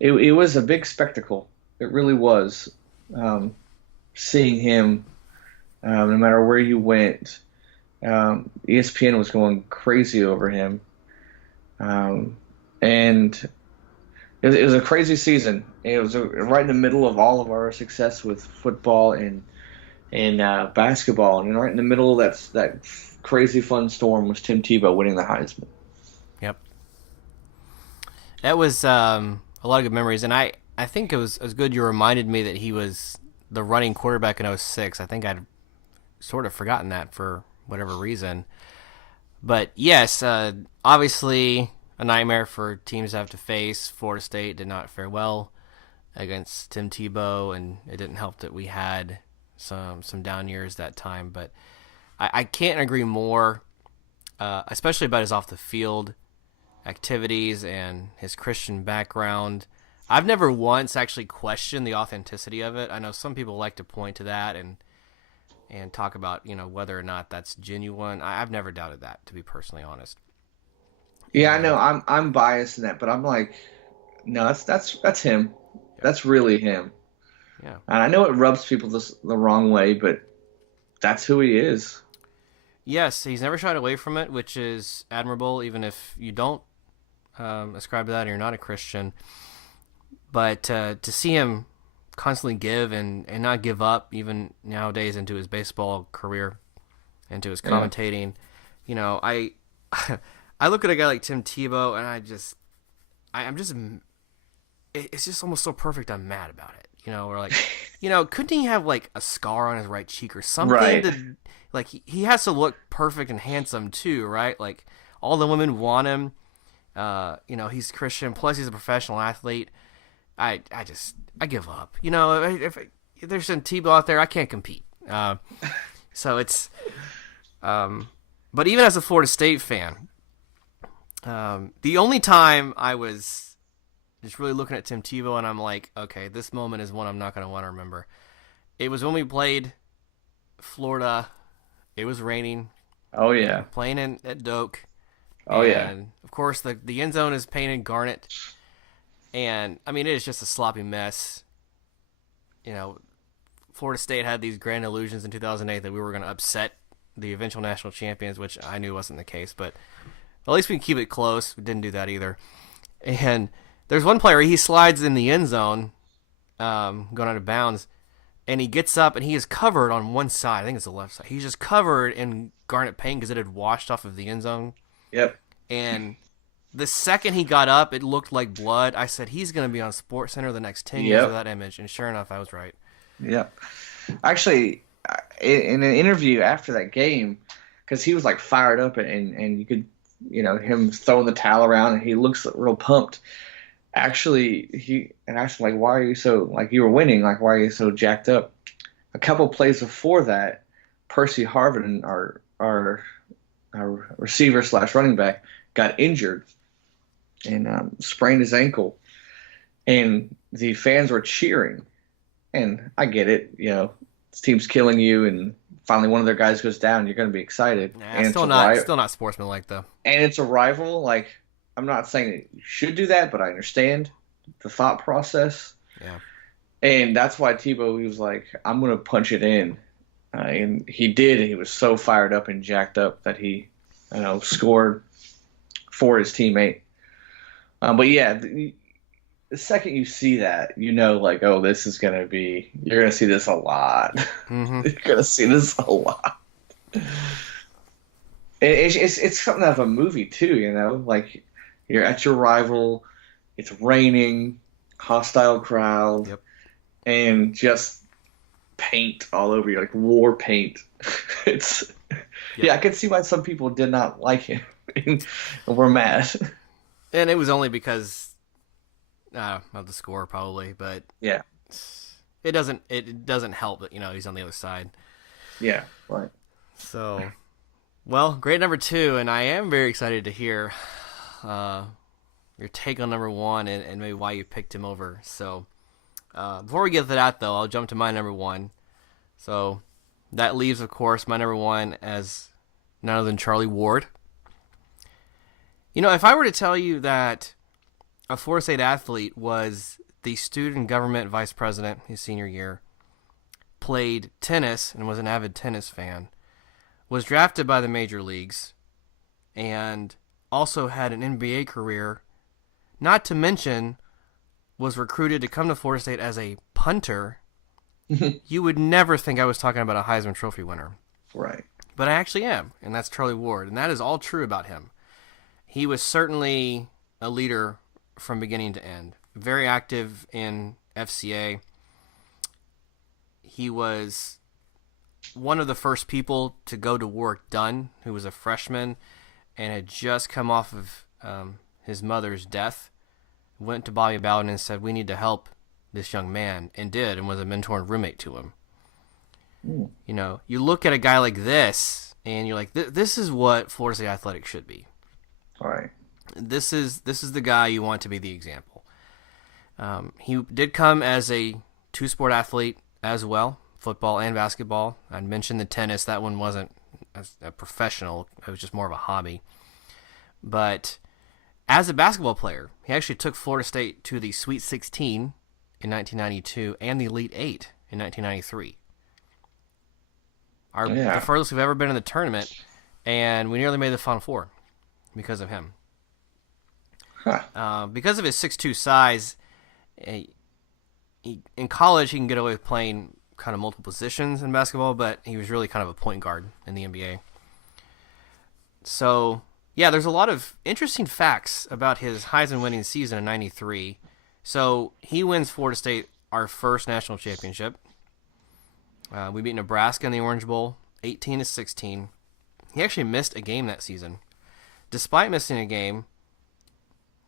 it was a big spectacle. It really was. Seeing him, no matter where you went, ESPN was going crazy over him. And it was a crazy season. It was right in the middle of all of our success with football and basketball, and right in the middle of that crazy fun storm was Tim Tebow winning the Heisman. Yep. That was a lot of good memories, and I think it was good you reminded me that he was the running quarterback in '06. I think I'd sort of forgotten that for whatever reason. But yes, obviously a nightmare for teams to have to face. Florida State did not fare well against Tim Tebow, and it didn't help that we had some down years that time. But I can't agree more, especially about his off the field activities and his Christian background. I've never once actually questioned the authenticity of it. I know some people like to point to that and talk about whether or not that's genuine. I've never doubted that, to be personally honest. Yeah, I know And I'm biased in that, but I'm like, no, that's him. yeah, That's really him. yeah. And I know it rubs people the wrong way, but that's who he is. Yes, he's never shied away from it, which is admirable, even if you don't ascribe to that or you're not a Christian. But to see him constantly give and not give up, even nowadays into his baseball career, into his Yeah. commentating, I I look at a guy like Tim Tebow and I'm just it's just almost so perfect. I'm mad about it. Or like, couldn't he have like a scar on his right cheek or something Right. to like he has to look perfect and handsome too, right? Like all the women want him. He's Christian. Plus, he's a professional athlete. I give up. If there's some Tebow out there, I can't compete. So it's, but even as a Florida State fan, the only time I was just really looking at Tim Tebow and I'm like, okay, this moment is one I'm not going to want to remember. It was when we played Florida. It was raining. Oh yeah. Playing at Doak, Oh yeah. and of course the end zone is painted garnet. And I mean, it is just a sloppy mess. Florida State had these grand illusions in 2008 that we were going to upset the eventual national champions, which I knew wasn't the case. But at least we can keep it close. We didn't do that either. And there's one player, he slides in the end zone, going out of bounds, and he gets up and he is covered on one side. I think it's the left side. He's just covered in garnet paint because it had washed off of the end zone. Yep. And the second he got up, it looked like blood. I said, he's going to be on SportsCenter the next 10 years with Yep. that image. And sure enough, I was right. Yep. Actually, in an interview after that game, because he was like fired up and you could, him throwing the towel around and he looks real pumped. Actually, he and I asked him like, why are you so like you were winning? Like, why are you so jacked up? A couple plays before that, Percy Harvin, our receiver slash running back, got injured and sprained his ankle, and the fans were cheering. And I get it, this team's killing you, and finally one of their guys goes down. You're going to be excited, Nah, and still not sportsmanlike though. it's a rival. Like I'm not saying that you should do that, but I understand the thought process, Yeah. and that's why Tebow he was like, I'm going to punch it in, and he did. And he was so fired up and jacked up that he, scored for his teammate. But yeah, the second you see that, like, oh, this is going to be, you're going to see this a lot. Mm-hmm. You're going to see this a lot. It's something of a movie, too, like you're at your rival, it's raining, hostile crowd, Yep. and just paint all over you, like war paint. It's, Yep. yeah, I can see why some people did not like him and were mad. And it was only because of the score, probably, but Yeah. it doesn't help that he's on the other side. Yeah. Right. So, well, great number two, and I am very excited to hear your take on number one and maybe why you picked him over. So, before we get to that, though, I'll jump to my number one. So, that leaves, of course, my number one as none other than Charlie Ward. If I were to tell you that a Florida State athlete was the student government vice president his senior year, played tennis and was an avid tennis fan, was drafted by the major leagues, and also had an NBA career, not to mention was recruited to come to Florida State as a punter, you would never think I was talking about a Heisman Trophy winner. Right. But I actually am, and that's Charlie Ward, and that is all true about him. He was certainly a leader from beginning to end. Very active in FCA. He was one of the first people to go to work done, who was a freshman and had just come off of his mother's death. Went to Bobby Bowden and said, we need to help this young man, and did, and was a mentor and roommate to him. Mm. You look at a guy like this, and you're like, this is what Florida State athletics should be. All right. This is the guy you want to be the example. He did come as a two-sport athlete as well, football and basketball. I mentioned the tennis. That one wasn't a professional. It was just more of a hobby. But as a basketball player, he actually took Florida State to the Sweet 16 in 1992 and the Elite 8 in 1993. The furthest we've ever been in the tournament, and we nearly made the Final Four because of him. Huh. Because of his 6'2" size, in college he can get away with playing kind of multiple positions in basketball, but he was really kind of a point guard in the NBA. So, yeah, there's a lot of interesting facts about his Heisman winning season in 93. So, he wins Florida State our first national championship. We beat Nebraska in the Orange Bowl, 18-16. He actually missed a game that season. Despite missing a game,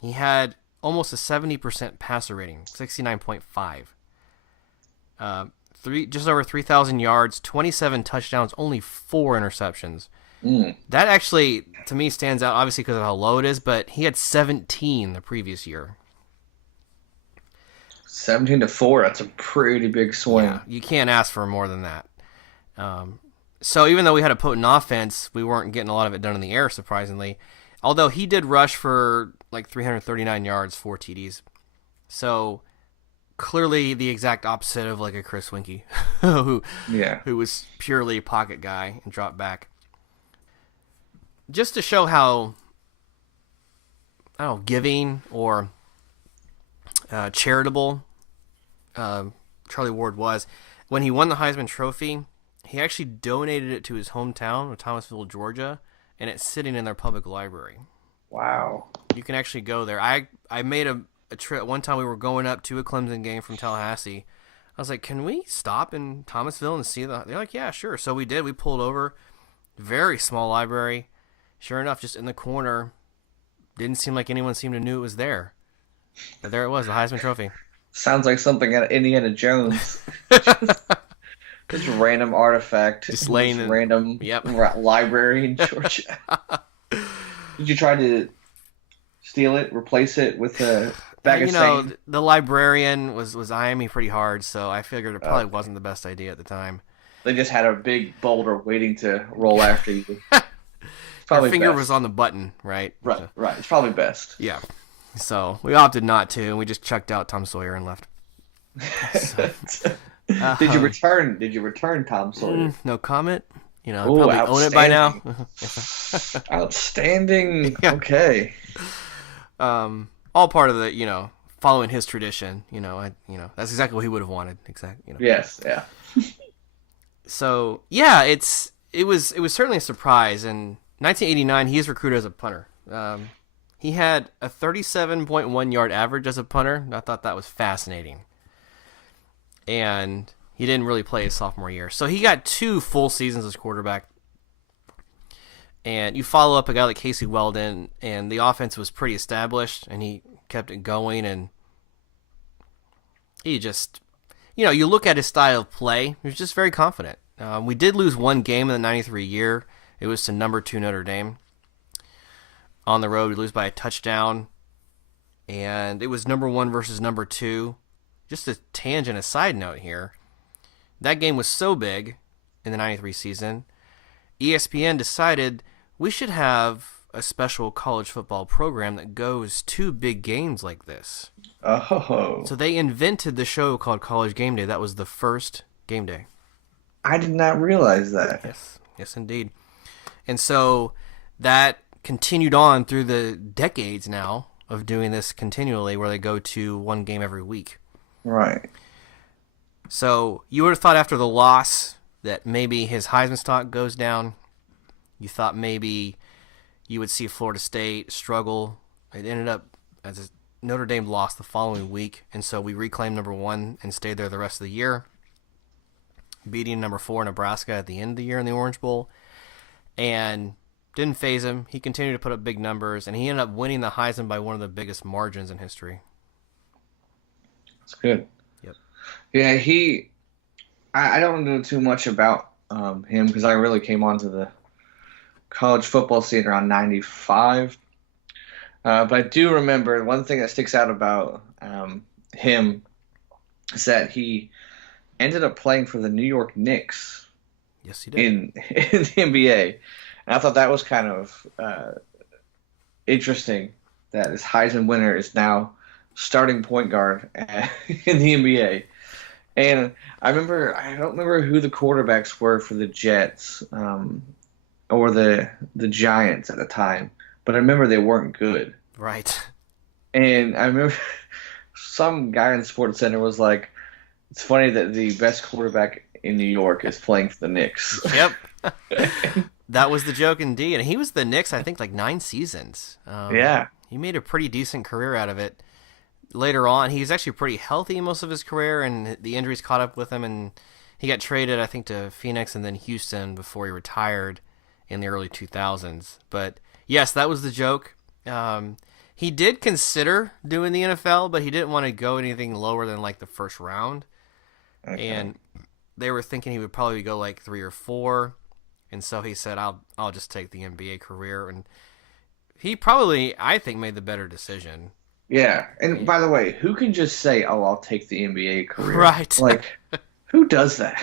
he had almost a 70% passer rating, 69.5. Just over 3,000 yards, 27 touchdowns, only 4 interceptions. That actually, to me, stands out, obviously because of how low it is, but he had 17 the previous year. 17-4, that's a pretty big swing. Yeah, you can't ask for more than that. So even though we had a potent offense, we weren't getting a lot of it done in the air, surprisingly. Although he did rush for like 339 yards, 4 TDs. So clearly the exact opposite of like a Chris Winkie, who was purely a pocket guy and dropped back. Just to show how, I don't know, giving or charitable Charlie Ward was, when he won the Heisman Trophy, he actually donated it to his hometown of Thomasville, Georgia, and it's sitting in their public library. Wow. You can actually go there. I made a trip. One time we were going up to a Clemson game from Tallahassee. I was like, can we stop in Thomasville and see the... They're like, yeah, sure. So we did. We pulled over. Very small library. Sure enough, just in the corner. Didn't seem like anyone seemed to knew it was there. But there it was, the Heisman Trophy. Sounds like something out of Indiana Jones. Just random artifact. Just laying in... Random library in Georgia. Did you try to steal it, replace it with a bag of sand? The librarian was eyeing me pretty hard, so I figured it probably wasn't the best idea at the time. They just had a big boulder waiting to roll after you. Her finger was on the button, right? Right. It's probably best. Yeah. So we opted not to, and we just checked out Tom Sawyer and left. So, Did you return Tom Sawyer? No comment. Probably own it by now. Outstanding. Yeah. Okay. All part of the, following his tradition. That's exactly what he would have wanted. Exactly. Yes. Yeah. So yeah, it was certainly a surprise. In 1989, he was recruited as a punter. He had a 37.1 yard average as a punter. I thought that was fascinating. And he didn't really play his sophomore year. So he got 2 full seasons as quarterback. And you follow up a guy like Casey Weldon, and the offense was pretty established, and he kept it going, and he just, you look at his style of play, he was just very confident. We did lose one game in the 93 year. It was to number 2 Notre Dame. On the road, we lose by a touchdown, and it was number 1 versus number 2. Just a tangent, a side note here. That game was so big in the 93 season, ESPN decided we should have a special college football program that goes to big games like this. Oh, So they invented the show called College Game Day. That was the first game day. I did not realize that. Yes, yes, indeed. And so that continued on through the decades now of doing this continually, where they go to one game every week. Right. So you would have thought after the loss that maybe his Heisman stock goes down. You thought maybe you would see Florida State struggle. It ended up as Notre Dame lost the following week, and so we reclaimed number 1 and stayed there the rest of the year, beating number 4 Nebraska at the end of the year in the Orange Bowl, and didn't phase him. He continued to put up big numbers, and he ended up winning the Heisman by one of the biggest margins in history. That's good. Yep. Yeah, I don't know too much about him because I really came onto the college football scene around 95. But I do remember one thing that sticks out about him is that he ended up playing for the New York Knicks Yes, he did. in the NBA. And I thought that was kind of interesting that his Heisman winner is now starting point guard in the NBA. And I don't remember who the quarterbacks were for the Jets or the Giants at the time, but I remember they weren't good. Right. And I remember some guy in Sports Center was like, "It's funny that the best quarterback in New York is playing for the Knicks." Yep. That was the joke indeed. And he was the Knicks, I think, like 9 seasons. Yeah. He made a pretty decent career out of it. Later on, he was actually pretty healthy most of his career, and the injuries caught up with him, and he got traded, I think, to Phoenix and then Houston before he retired in the early 2000s. But yes, that was the joke. He did consider doing the NFL, but he didn't want to go anything lower than like the first round. Okay. And they were thinking he would probably go like 3 or 4. And so he said, I'll just take the NBA career. And he probably, I think, made the better decision. Yeah. And by the way, who can just say, "Oh, I'll take the NBA career"? Right. Like, who does that?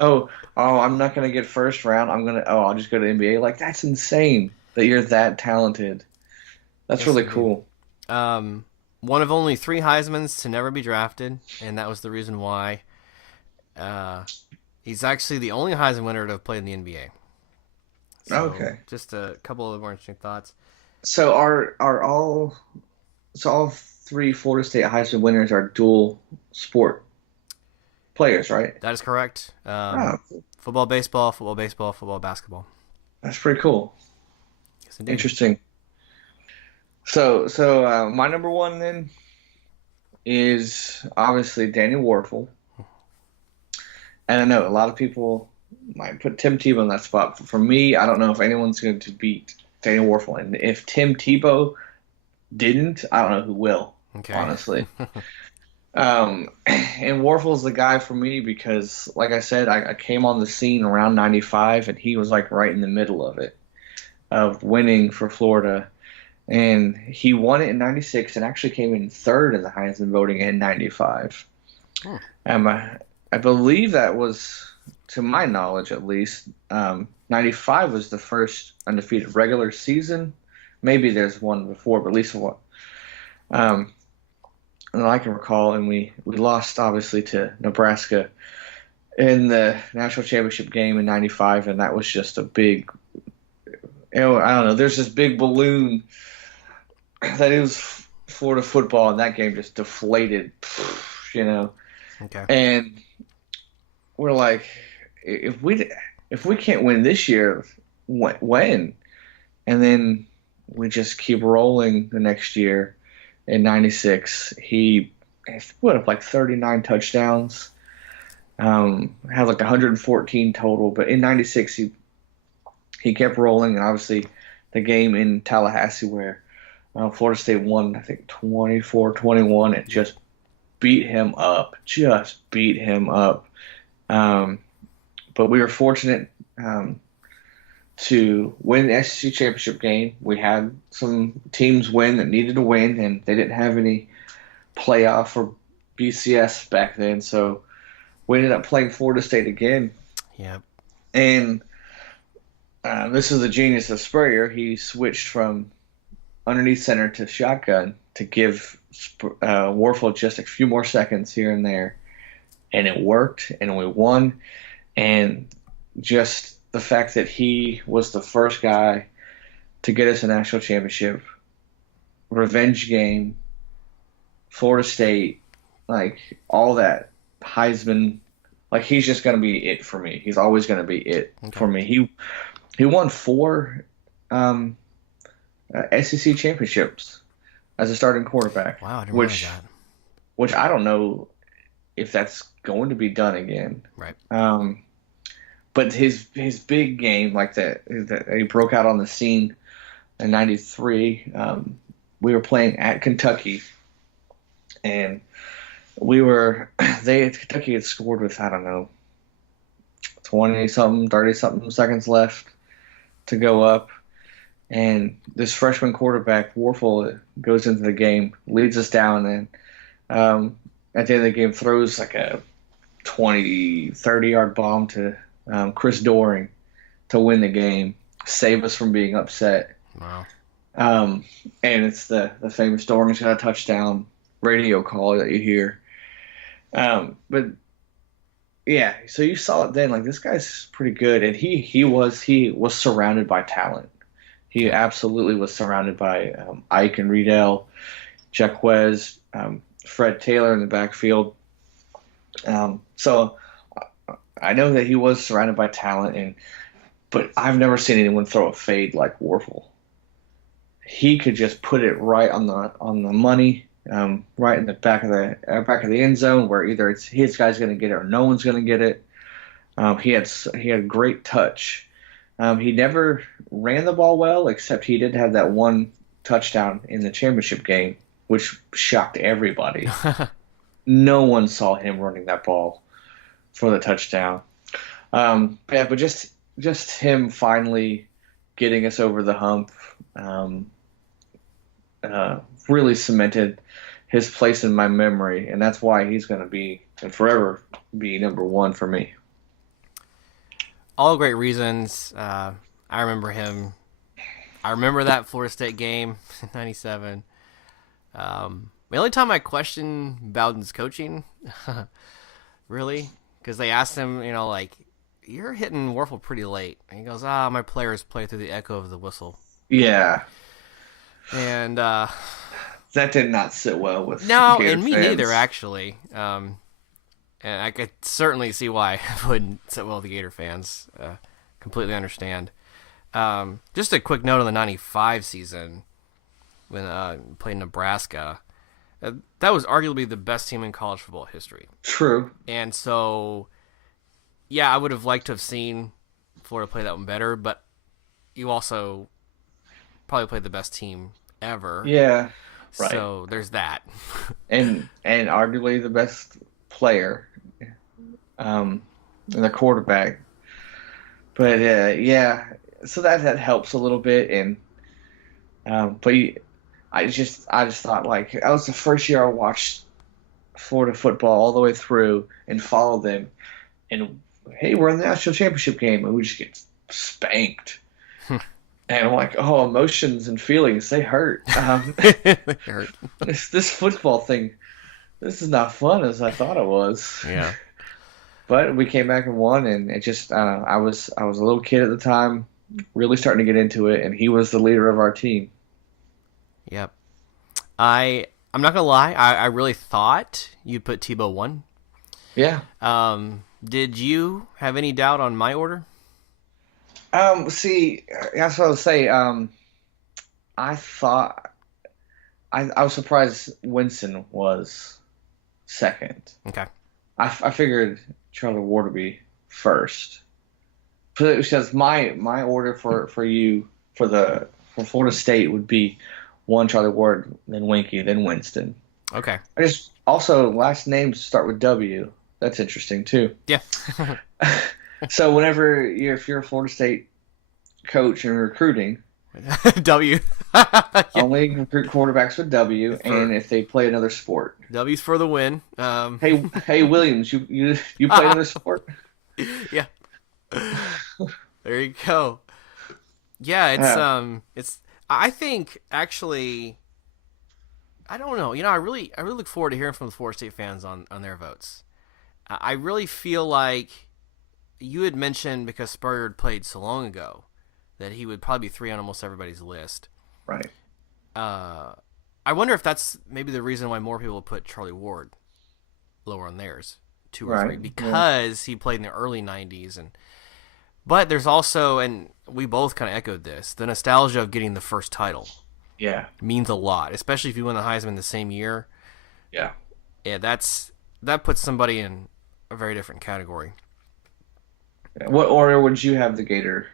Oh, I'm not gonna get first round. I'll just go to the NBA. Like, that's insane that you're that talented. That's Yes, really indeed. cool. One of only 3 Heismans to never be drafted, and that was the reason why. He's actually the only Heisman winner to have played in the NBA. So, Okay. just a couple of more interesting thoughts. So all 3 Florida State Heisman winners are dual sport players, right? That is correct. Oh, Football, baseball, football, baseball, football, basketball. that's pretty cool. Yes, indeed. Interesting. So my number 1 then is obviously Daniel Warfel. And I know a lot of people might put Tim Tebow in that spot. For me, I don't know if anyone's going to beat Daniel Warfel. And if Tim Tebow didn't, I don't know who will, Okay. honestly. And Warfel's the guy for me because, like I said, I came on the scene around 95, and he was like right in the middle of it, of winning for Florida. And he won it in 96 and actually came in third in the Heisman voting in 95. Oh. I believe that was, to my knowledge at least, 95 was the first undefeated regular season. Maybe there's one before, but at least one. And I can recall, and we lost obviously to Nebraska in the national championship game in 95, and that was just a big, I don't know, there's this big balloon that it was Florida football, and that game just deflated, Okay. And we're like, if we can't win this year, when? And then we just keep rolling the next year. In 96, he put up like 39 touchdowns, had like 114 total. But in 96, he kept rolling, and obviously the game in Tallahassee where Florida State won, I think 24-21, and Yep. just beat him up, just beat him up. Um, but we were fortunate to win the SEC championship game. We had some teams win that needed to win, and they didn't have any playoff or BCS back then, so we ended up playing Florida State again. Yep. And this is the genius of Spurrier. He switched from underneath center to shotgun to give Warfel just a few more seconds here and there, and it worked, and we won. And just the fact that he was the first guy to get us a national championship, revenge game, Florida State, like all that Heisman, like he's just going to be it for me. He's always going to be it Okay. for me. He won four um, SEC championships as a starting quarterback, Wow, I didn't realize which that. which I don't know if that's going to be done again. Right. But his big game, like that he broke out on the scene in '93. We were playing at Kentucky, and we were Kentucky had scored with, I don't know, 20 something, 30 something seconds left to go up. And this freshman quarterback, Warfel, goes into the game, leads us down, and at the end of the game throws like a 20, 30-yard bomb to Chris Doering to win the game, save us from being upset. Wow. And it's the famous Doering's got a touchdown radio call that you hear. But yeah, so you saw it then. Like this guy's pretty good, and he was surrounded by talent. He Yeah. absolutely was surrounded by Ike and Riedel, Jaquez, Fred Taylor in the backfield. So I know that he was surrounded by talent, but I've never seen anyone throw a fade like Warfel. He could just put it right on the money, right in the back of the end zone, where either it's his guy's going to get it or no one's going to get it. He had great touch. He never ran the ball well, except he did have that one touchdown in the championship game, which shocked everybody. No one saw him running that ball for the touchdown. Yeah, but just him finally getting us over the hump really cemented his place in my memory, and that's why he's going to be and forever be number one for me. All great reasons. I remember him. I remember that Florida State game in '97. The only time I question Bowden's coaching, really, because they asked him, like, you're hitting Warfel pretty late. And he goes, my players play through the echo of the whistle. Yeah, And that did not sit well with no, Gator and me fans. neither, actually. And I could certainly see why it wouldn't sit well with the Gator fans. Completely understand. Just a quick note on the '95 season when played Nebraska. That was arguably the best team in college football history. True. And so, yeah, I would have liked to have seen Florida play that one better, but you also probably played the best team ever. Yeah, right. So there's that. And arguably the best player, and the quarterback. But yeah, so that helps a little bit. And but I just thought, like, that was the first year I watched Florida football all the way through and followed them. And hey, we're in the national championship game, and we just get spanked. And I'm like, oh, emotions and feelings, they hurt. They hurt. This football thing, this is not fun as I thought it was. Yeah. But we came back and won, and it just, I was a little kid at the time, really starting to get into it, and he was the leader of our team. Yep. I'm not gonna lie. I really thought you'd put Tebow 1. Yeah. Did you have any doubt on my order? See, that's what I was saying. I thought I was surprised Winston was second. Okay. I figured Charlie Ward would be first Because my order for you for Florida State would be one Charlie Ward, then Winky, then Winston. Okay. I just also last names start with W. That's interesting too. Yeah. So if you're a Florida State coach and recruiting, W. Yeah. only recruit quarterbacks with W, For and if they play another sport. W's for the win. Hey Williams, you play another sport? Yeah. There you go. Yeah, Yeah, it's I think actually I don't know. I really look forward to hearing from the Florida State fans on their votes. I really feel like you had mentioned, because Spurrier had played so long ago, that he would probably be three on almost everybody's list. right, Uh, I wonder if that's maybe the reason why more people put Charlie Ward lower on theirs, two or three, right, yeah, because he played in the early '90s, but there's also, and we both kind of echoed this, the nostalgia of getting the first title yeah, means a lot, especially if you win the Heisman the same year. yeah. Yeah, that puts somebody in a very different category. What order would you have the Gator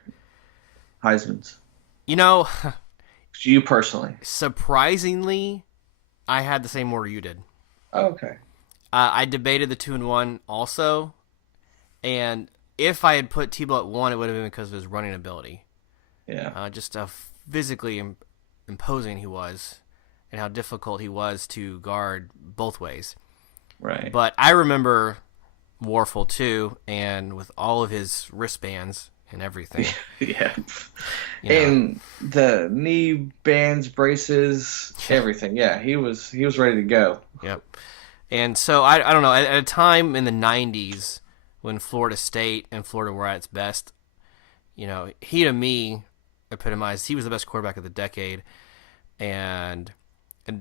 Heisman's? You know, You personally? surprisingly, I had the same order you did. Okay. I debated the 2-1 also, and if I had put Tebow at one, it would have been because of his running ability. Yeah. Just how physically imposing he was, and how difficult he was to guard both ways. Right. But I remember Warfel too, and with all of his wristbands and everything, Yeah. you know. And the knee bands, braces, everything. Yeah, he was ready to go. Yep. And so I don't know. At a time in the '90s when Florida State and Florida were at its best, he to me epitomized. He was the best quarterback of the decade, and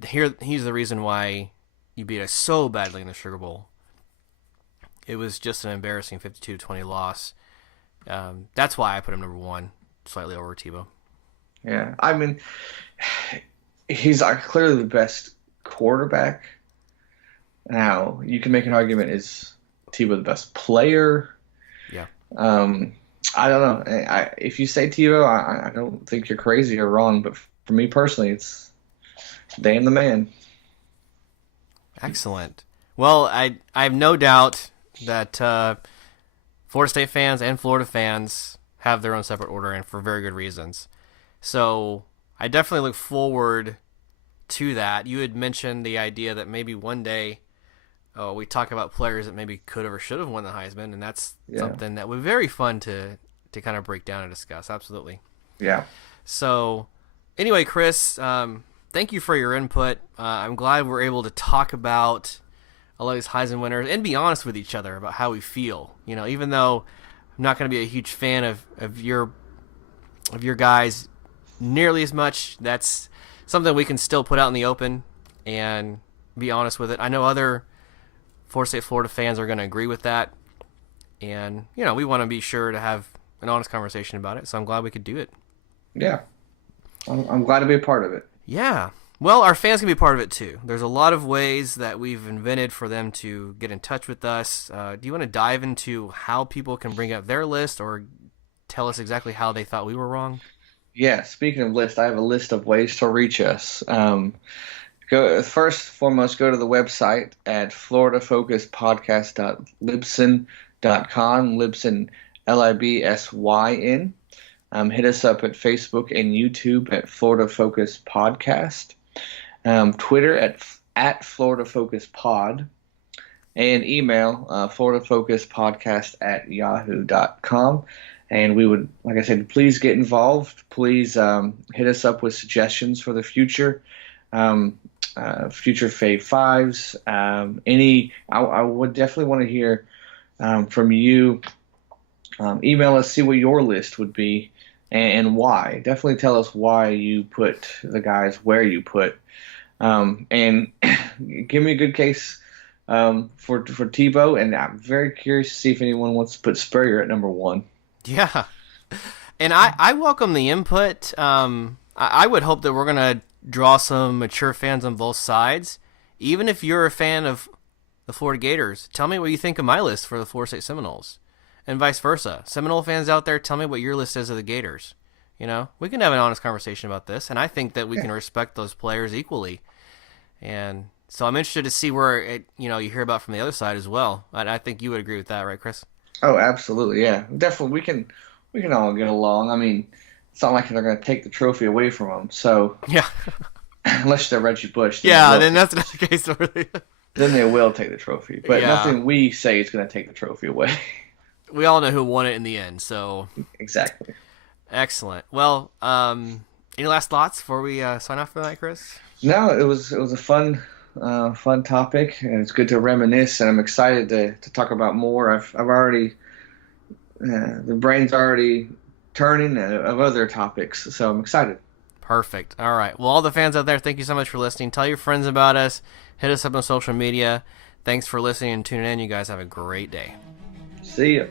here he's the reason why you beat us so badly in the Sugar Bowl. It was just an embarrassing 52-20 loss. That's why I put him number one, slightly over Tebow. Yeah. I mean, he's clearly the best quarterback. Now, you can make an argument, is Tebow the best player? Yeah. Um, I don't know. If you say Tebow, I don't think you're crazy or wrong, but for me personally, it's damn the man. Excellent. Well, I have no doubt that Florida State fans and Florida fans have their own separate order, and for very good reasons. So I definitely look forward to that. You had mentioned the idea that maybe one day we talk about players that maybe could have or should have won the Heisman, and that's Yeah. something that would be very fun to kind of break down and discuss. Absolutely. Yeah. So anyway, Chris, thank you for your input. I'm glad we're able to talk about a lot of these Heisman winners and be honest with each other about how we feel. Even though I'm not going to be a huge fan of your guys nearly as much, that's something we can still put out in the open and be honest with it. I know other Florida State Florida fans are going to agree with that, and we want to be sure to have an honest conversation about it. So I'm glad we could do it. Yeah. I'm glad to be a part of it. Yeah. Well, our fans can be part of it too. There's a lot of ways that we've invented for them to get in touch with us. Do you want to dive into how people can bring up their list, or tell us exactly how they thought we were wrong? Yeah, speaking of list, I have a list of ways to reach us. Go first and foremost, go to the website at floridafocuspodcast.libsyn.com, Libsyn, Libsyn. Hit us up at Facebook and YouTube at Florida Focus Podcast, Twitter at Florida Focus Pod, and email floridafocuspodcast@yahoo.com. And we would, like I said, please get involved. Please hit us up with suggestions for the future, future Fave Fives. I would definitely want to hear from you. Email us, see what your list would be and why. Definitely tell us why you put the guys where you put. And give me a good case for Tebow. And I'm very curious to see if anyone wants to put Spurrier at number one. Yeah. And I welcome the input. I would hope that we're going to draw some mature fans on both sides. Even if you're a fan of the Florida Gators, tell me what you think of my list for the Florida State Seminoles. and vice versa. Seminole fans out there, tell me what your list is of the Gators. We can have an honest conversation about this, and I think that we Yeah. can respect those players equally. And so I'm interested to see where you hear about from the other side as well. I think you would agree with that, right, Chris? Oh, absolutely. Yeah, definitely. We can all get along. I mean, it's not like they're going to take the trophy away from them. So Yeah, unless they're Reggie Bush, yeah. Then that's not the case, really. then they will take the trophy. But Yeah, nothing we say is going to take the trophy away. we all know who won it in the end. So Exactly. excellent. Well, any last thoughts before we sign off for the night, Chris? No, it was a fun topic, and it's good to reminisce. And I'm excited to talk about more. I've already the brain's already turning of other topics, so I'm excited. Perfect. All right. Well, all the fans out there, thank you so much for listening. Tell your friends about us. Hit us up on social media. Thanks for listening and tuning in. You guys have a great day. See ya.